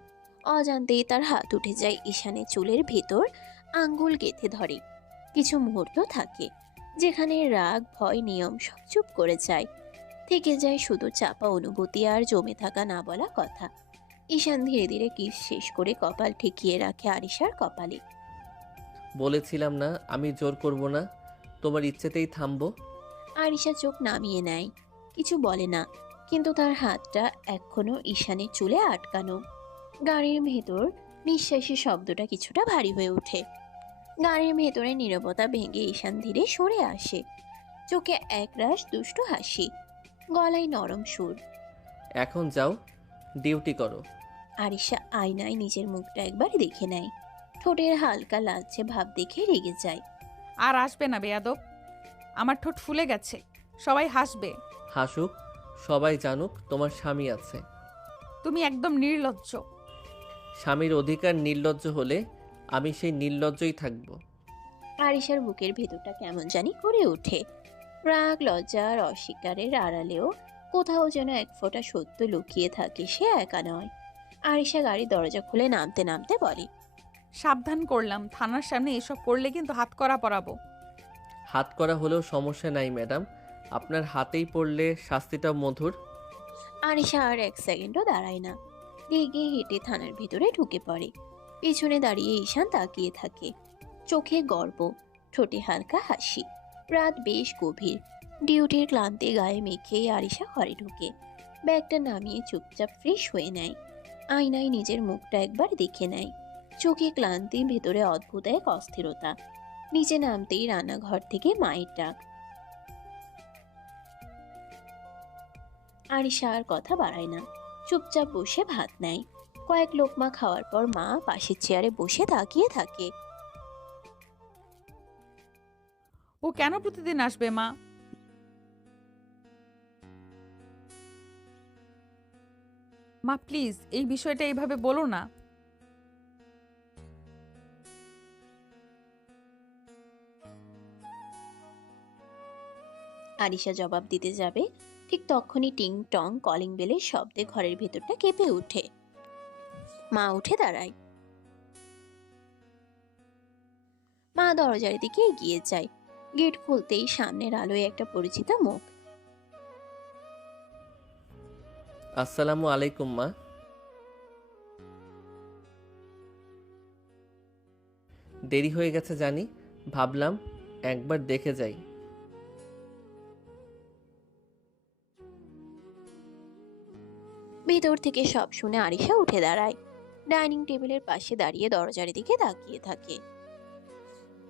অজান্তেই তার হাত উঠে যায় ঈশানের চুলের ভেতর, আঙ্গুল গেঁথে ধরে। কিছু মুহূর্ত থাকে যেখানে রাগ, ভয়, নিয়ম সব চুপ করে যায়। থেকে যায় শুধু চাপা অনুভূতি আর জমে থাকা না বলা কথা। ঈশান ধীরে ধীরে কিস শেষ করে কপাল ঠেকিয়ে রাখে আরিশার কপালে। বলেছিলাম না আমি জোর করব না, তোমার ইচ্ছেতেই থামবো। আরিশা চোখ নামিয়ে নেয়, কিছু বলে না, কিন্তু তার হাতটা এখনো ঈশানের চুলে আটকানো। গাড়ির ভেতর নিঃশ্বাসের শব্দটা কিছুটা ভারী হয়ে ওঠে। গাড়ির ভেতরে নীরবতা ভেঙে ঈশান ধীরে সরে আসে, চোখে একরাশ দুষ্টু হাসি, গলায় নরম সুর। এখন যাও, ডিউটি করো। আরিশা আয়নায় নিজের মুখটা একবার দেখে নেয়, ঠোঁটের হালকা লালচে ভাব দেখে রেগে যায়। আর আসবে না বেয়াদব, আমার ঠোঁট ফুলে গেছে, সবাই হাসবে। হাসুক, সবাই জানুক তোমার স্বামী আছে। তুমি একদম নির্লজ্জ। স্বামীর অধিকার নির্লজ্জ হলে আমি সেই নির্লজ্জই থাকবো। আরিশার বুকের ভেতরটা কেমন জানি করে ওঠে। রাগ, লজ্জা আর অস্বীকারের আড়ালেও কোথাও যেন এক ফোঁটা সত্য লুকিয়ে থাকে, সে একা নয়। আরিশা গাড়ির দরজা খুলে নামতে নামতে বলে, সাবধান করলাম, থানার সামনে এসব করলে কিন্তু হাত করা পরাবো। হাত করা হলেও সমস্যা নাই ম্যাডাম, আপনার হাতেই পড়লে শাস্তিটা মধুর। আরিশা আর এক সেকেন্ডও দাঁড়ায় না, রেগে হেঁটে থানার ভেতরে ঢুকে পড়ে। পিছনে দাঁড়িয়ে ঈশান তাকিয়ে থাকে, চোখে গর্ব, ঠোঁটে হালকা হাসি। রাত বেশ গভীর, ডিউটির ক্লান্তি গায়ে মেখে আরিশা ঘরে ঢুকে ব্যাগটা নামিয়ে চুপচাপ ফ্রেশ হয়ে নেয়। আয়নায় নিজের মুখটা একবার দেখে নেয়, চোখে ক্লান্তি, ভেতরে অদ্ভুত এক অস্থিরতা। নিচে নামতেই রান্নাঘর থেকে মায়ের ডাক। আরিশা আর কথা বাড়ায় না, চুপচাপ বসে ভাত নেয়। কয়েক লোকমা খাওয়ার পর মা পাশের চেয়ারে বসে তাকিয়ে থাকে। ও কেন প্রতিদিন আসবে মা? মা প্লিজ এই বিষয়টা এইভাবে বলো না। আরিশা জবাব দিতে যাবে, ঠিক তখনই টিং টং কলিং বেলের শব্দে ঘরের ভেতরটা কেঁপে ওঠে। মা উঠে দাঁড়ায়। মা দরজার দিকে এগিয়ে যায়। গেট খুলতেই সামনের আলোয় একটা পরিচিত মুখ। আসসালামু আলাইকুম মা। দেরি হয়ে গেছে জানি, ভাবলাম একবার দেখে যাই। ভেতর থেকে সব শুনে আরিশা উঠে দাঁড়ায়। ডাইনিং টেবিলের পাশে দাঁড়িয়ে দরজার দিকে তাকিয়ে থাকে।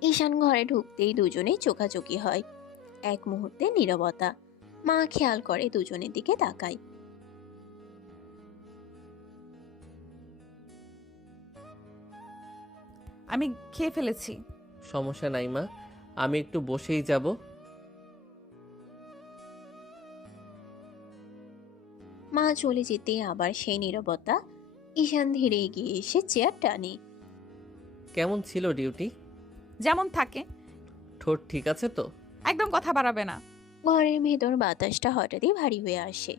ঈশান ঘরে ঢুকতেই দুজনেই চোখাচোখি হয়। এক মুহূর্তে নীরবতা। মা খেয়াল করে দুজনের দিকে তাকায়। আমি খেয়ে ফেলেছি। সমস্যা নাই মা, আমি একটু বসেই যাব। মা চলে যেতে আবার সেই নীরবতা। ঈশান ধীরে এগিয়ে এসে চেয়ার টানে। কেমন ছিল ডিউটি? যেমন থাকে। ঠোঁট ঠিক আছে তো? একদম কথা বাড়াবে না। ঘরের ভেতর বাতাসটা হঠাৎই ভারী হয়ে আসে।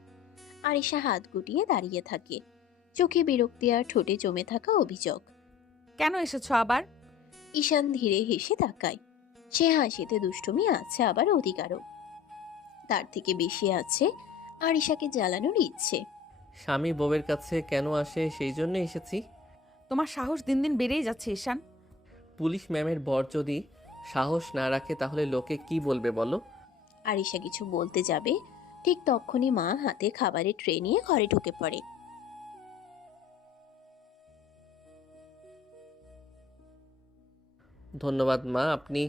আরিশা হাত গুটিয়ে দাঁড়িয়ে থাকে, চোখে বিরক্তি আর ঠোঁটে জমে থাকা অভিযোগ। কেন এসেছো আবার? ঈশান ধীরে হেসে তাকায়। সে হাসিতে দুষ্টুমি আছে, আবার অধিকারও। তার থেকে বেশি আছে আরিশাকে জ্বালানোর ইচ্ছে। স্বামী বউয়ের কাছে কেন আসে সেই জন্য এসেছি। তোমার সাহস দিন দিন বেড়েই যাচ্ছে ঈশান। পুলিশ ম্যামের বর যদি সাহস না রাখে তাহলে লোকে কি বলবে বলো? আরিশা কিছু বলতে যাবে, ঠিক তখনই মা হাতে খাবারের ট্রে নিয়ে ঘরে ঢুকে পড়ে। ধন্যবাদ মা, আপনি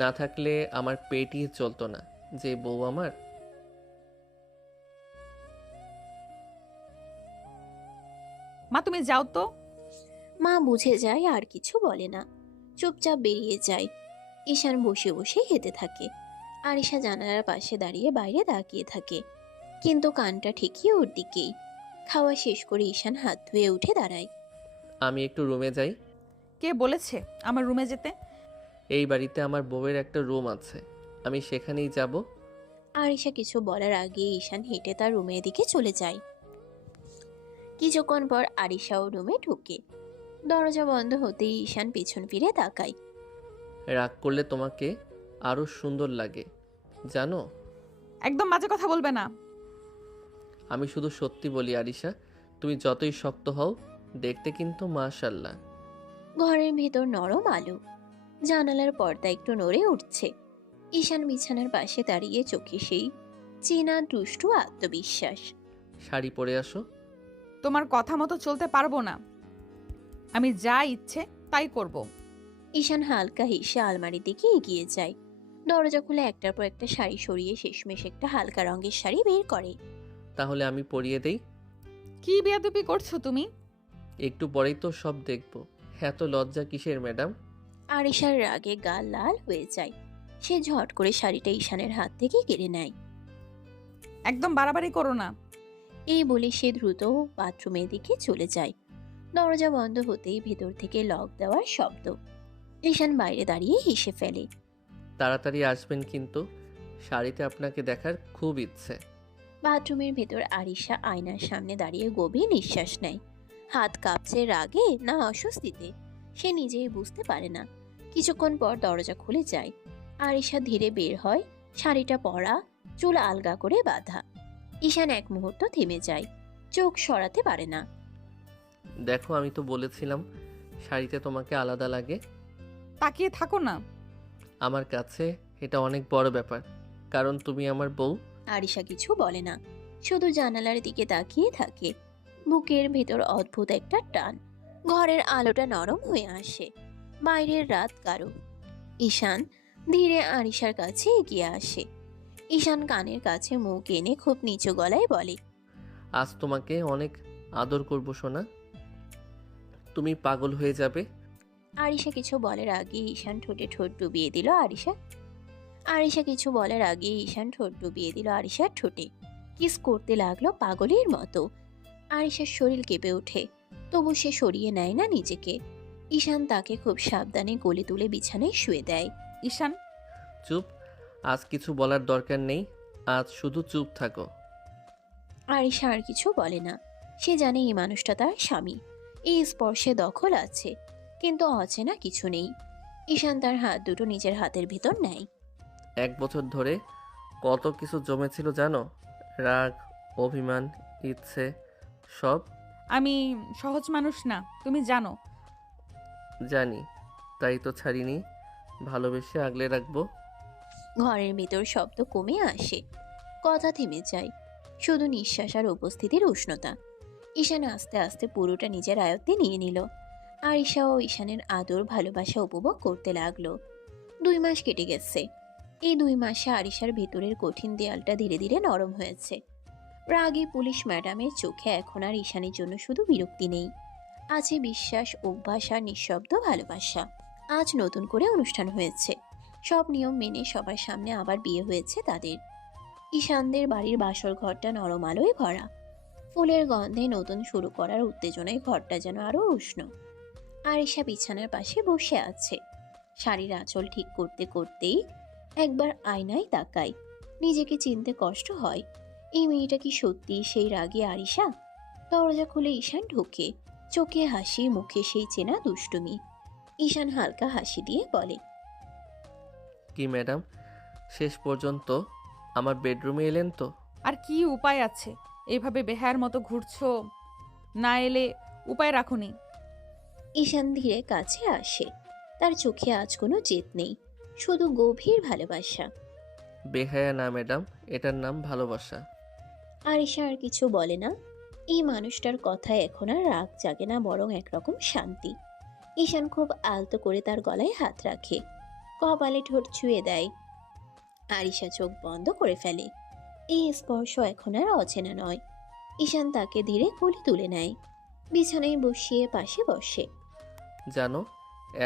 না থাকলে আমার পেটই চলতো না। যে বউ আমার। মা তুমি যাও তো। মা বুঝে যায় আর কিছু বলে না, চুপচাপ বেরিয়ে যায়। ঈশান বসে বসে খেতে থাকে। আরিশা জানালার পাশে দাঁড়িয়ে বাইরে তাকিয়ে থাকে, কিন্তু কানটা ঠিকই ওর দিকেই। খাওয়া শেষ করে ঈশান হাত ধুয়ে উঠে দাঁড়ায়। আমি একটু রুমে যাই। কে বলেছে আমার রুমে যেতে? এই বাড়িতে আমার বউয়ের একটা রুম আছে, আমি সেখানেই যাব। আরিশা কিছু বলার আগে ঈশান হেঁটে তার রুমের দিকে চলে যায়। কিছুক্ষণ পর আরিশাও রুমে ঢুকে। দরজা বন্ধ হতেই ঈশান পেছন ফিরে তাকায়। রাগ করলে তোমাকে আরো সুন্দর লাগে জানো। একদম বাজে কথা বলবে না। আমি শুধু সত্যি বলি আরিশা, তুমি যতই শক্ত হও দেখতে কিন্তু মাশাআল্লাহ। ঘরের ভেতর নরম আলো, জানালার পর্দা একটু নড়ে উঠছে। ঈশান বিছানার পাশে দাঁড়িয়ে, চোখে সেই চেনা দুষ্টু আত্মবিশ্বাস। শাড়ি পরে আসো। তোমার কথা মতো চলতে পারবো না। আমি যা ইচ্ছে তাই করব। ঈশান হালকা হেসে আলমারির দিকে এগিয়ে যায়। দরজা খুলে একটার পর একটা শাড়ি সরিয়ে শেষমেশ একটা হালকা রঙের শাড়ি বের করে। তাহলে আমি পরিয়ে দেই। কি বেয়াদবি করছো তুমি? একটু পরেই তো সব দেখবো। এত লজ্জা কিসের ম্যাডাম? আরিশার রাগে গাল লাল হয়ে যায়। সে ঝট করে শাড়িটা ঈশানের হাত থেকে কেড়ে নেয়। একদম বাড়াবাড়ি করো না। এই বলে সে দ্রুত বাথরুমের দিকে চলে যায়। দরজা বন্ধ হতেই ভেতর থেকে লক দেওয়ার শব্দ। ঈশান বাইরে দাঁড়িয়ে হেসে ফেলে। তাড়াতাড়ি আসবেন কিন্তু, শাড়িতে আপনাকে দেখার খুব ইচ্ছে। বাথরুমের ভেতর আরিশা আয়নার সামনে দাঁড়িয়ে গভীর নিঃশ্বাস নেয়। হাত কাঁপছে রাগে না অস্বস্তিতে, সে নিজেই বুঝতে পারে না। কিছুক্ষণ পর দরজা খুলে যায়। আরিশা ধীরে বের হয়, শাড়িটা পরা, চুল আলগা করে বাঁধা। ঈশান এক মুহূর্ত থেমে যায়, চোখ সরাতে পারে না। দেখো আমি তো বলেছিলাম শাড়িতে তোমাকে আলাদা লাগে। তাকিয়ে থাকো না। আমার কাছে এটা অনেক বড় ব্যাপার, কারণ তুমি আমার বউ। আরিশা কিছু বলে না, শুধু জানালার দিকে তাকিয়ে থাকে। বুকের ভেতর অদ্ভুত একটা টান। ঘরের আলোটা নরম হয়ে আসে, বাইরের রাত গাঢ়। ঈশান ধীরে আরিশার কাছে এগিয়ে আসে। ঈশান কানের কাছে মুখ এনে খুব নিচু গলায় বলে, আজ তোমাকে অনেক আদর করব সোনা, তুমি পাগল হয়ে যাবে। আরিশা কিছু বলার আগে ঈশান ঠোঁটে ঠোঁট ডুবিয়ে দিল আরিশার ঠোঁটে। কিস করতে লাগলো পাগলের মতো। আরিশার শরীর কেঁপে ওঠে, তবু সে সরিয়ে নেয় না নিজেকে। ঈশান তাকে খুব সাবধানে কোলে তুলে বিছানায় শুয়ে দেয়। ঈশান চুপ, আজ কিছু বলার দরকার নেই, আজ শুধু চুপ থাকো। আরিশা আর কিছু বলে না। সে জানে এই মানুষটা তার স্বামী, এই স্পর্শে দখল আছে, কিন্তু অচেনা কিছু নেই। ঈশান তার হাত দুটো নিজের হাতের ভিতর নেয়। 1 বছর ধরে কত কিছু জমেছিল জানো? রাগ, অভিমান, ইচ্ছে, সব। আমি সহজ মানুষ না, তুমি জানো। জানি, তাই তো ছাড়িনি। ভালোবেসে আগলে রাখবো। ঘরের ভিতর শব্দ কমে আসে, কথা থেমে যায়, শুধু নিঃশ্বাস আর উপস্থিতির উষ্ণতা। ঈশান আস্তে আস্তে পুরোটা নিজের আয়ত্তে নিয়ে নিল। আরিশা ও ঈশানের আদর ভালোবাসা উপভোগ করতে লাগলো। 2 মাস কেটে গেছে। এই 2 মাসে আরিশার ভেতরের কঠিন দেয়ালটা ধীরে ধীরে নরম হয়েছে। রাগী পুলিশ ম্যাডামের চোখে এখন আর ঈশানের জন্য শুধু বিরক্তি নেই, আছে বিশ্বাস, অভ্যাস আর নিঃশব্দ ভালোবাসা। আজ নতুন করে অনুষ্ঠান হয়েছে, সব নিয়ম মেনে সবার সামনে আবার বিয়ে হয়েছে তাদের। ঈশানদের বাড়ির বাসর ঘরটা নরম আলোয় ভরা, ফুলের গন্ধে নতুন শুরু করার উত্তেজনায় ঘরটা যেন আরো উষ্ণ। আরিশা বিছানার পাশে বসে আছে, শাড়ির আঁচল ঠিক করতে করতেই একবার আয়নায় তাকায়। নিজেকে চিনতে কষ্ট হয়, এই মেয়েটা কি সত্যি সেই রাগী আরিশা? দরজা খুলে ঈশান ঢোকে, চোখে হাসি, মুখে সেই চেনা দুষ্টুমি। ঈশান হালকা হাসি দিয়ে বলে, কি ম্যাডাম, শেষ পর্যন্ত আমার বেডরুমে এলেন তো? আর কি উপায় আছে? এইভাবে বেহায়ার মতো ঘুরছো, না এলে উপায় রাখুনি। ঈশান ধীরে কাছে আসে, তার চোখে আজ কোনো জেদ নেই, শুধু গভীর ভালোবাসা। বেহায়া না ম্যাডাম, এটার নাম ভালোবাসা। আরিশা আর কিছু বলে না। এই মানুষটার কথায় এখন আর রাগ জাগে না, বরং একরকম শান্তি। ঈশান খুব আলতো করে তার গলায় হাত রাখে, কপালে ঠোঁট ছুঁয়ে দেয়। আরিশা চোখ বন্ধ করে ফেলে। এই স্পর্শ এখন আর অচেনা নয়। ঈশান তাকে ধীরে কোলে তুলে নেয়, বিছানায় বসিয়ে পাশে বসে। জানো,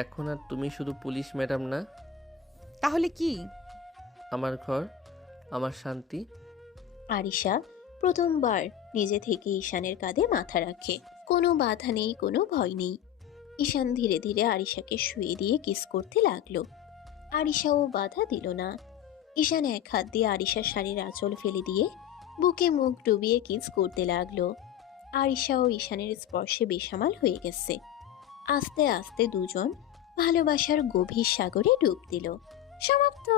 এখন আর তুমি শুধু পুলিশ ম্যাডাম না, তাহলে কি? আমার ঘর, আমার শান্তি। আরিশা প্রথমবার নিজে থেকে ঈশানের কাঁধে মাথা রাখে। কোনো বাধা নেই, কোনো ভয় নেই। ঈশান ধীরে ধীরে আরিশাকে শুয়ে দিয়ে কিস করতে লাগলো। আরিশাও বাধা দিল না। ঈশান এক হাত দিয়ে আরিশার শাড়ির আঁচল ফেলে দিয়ে বুকে মুখ ডুবিয়ে কিস করতে লাগলো। আরিশা ও ঈশানের স্পর্শে বেসামাল হয়ে গেছে। আস্তে আস্তে দুজন ভালোবাসার গভীর সাগরে ডুব দিল। সমাপ্ত।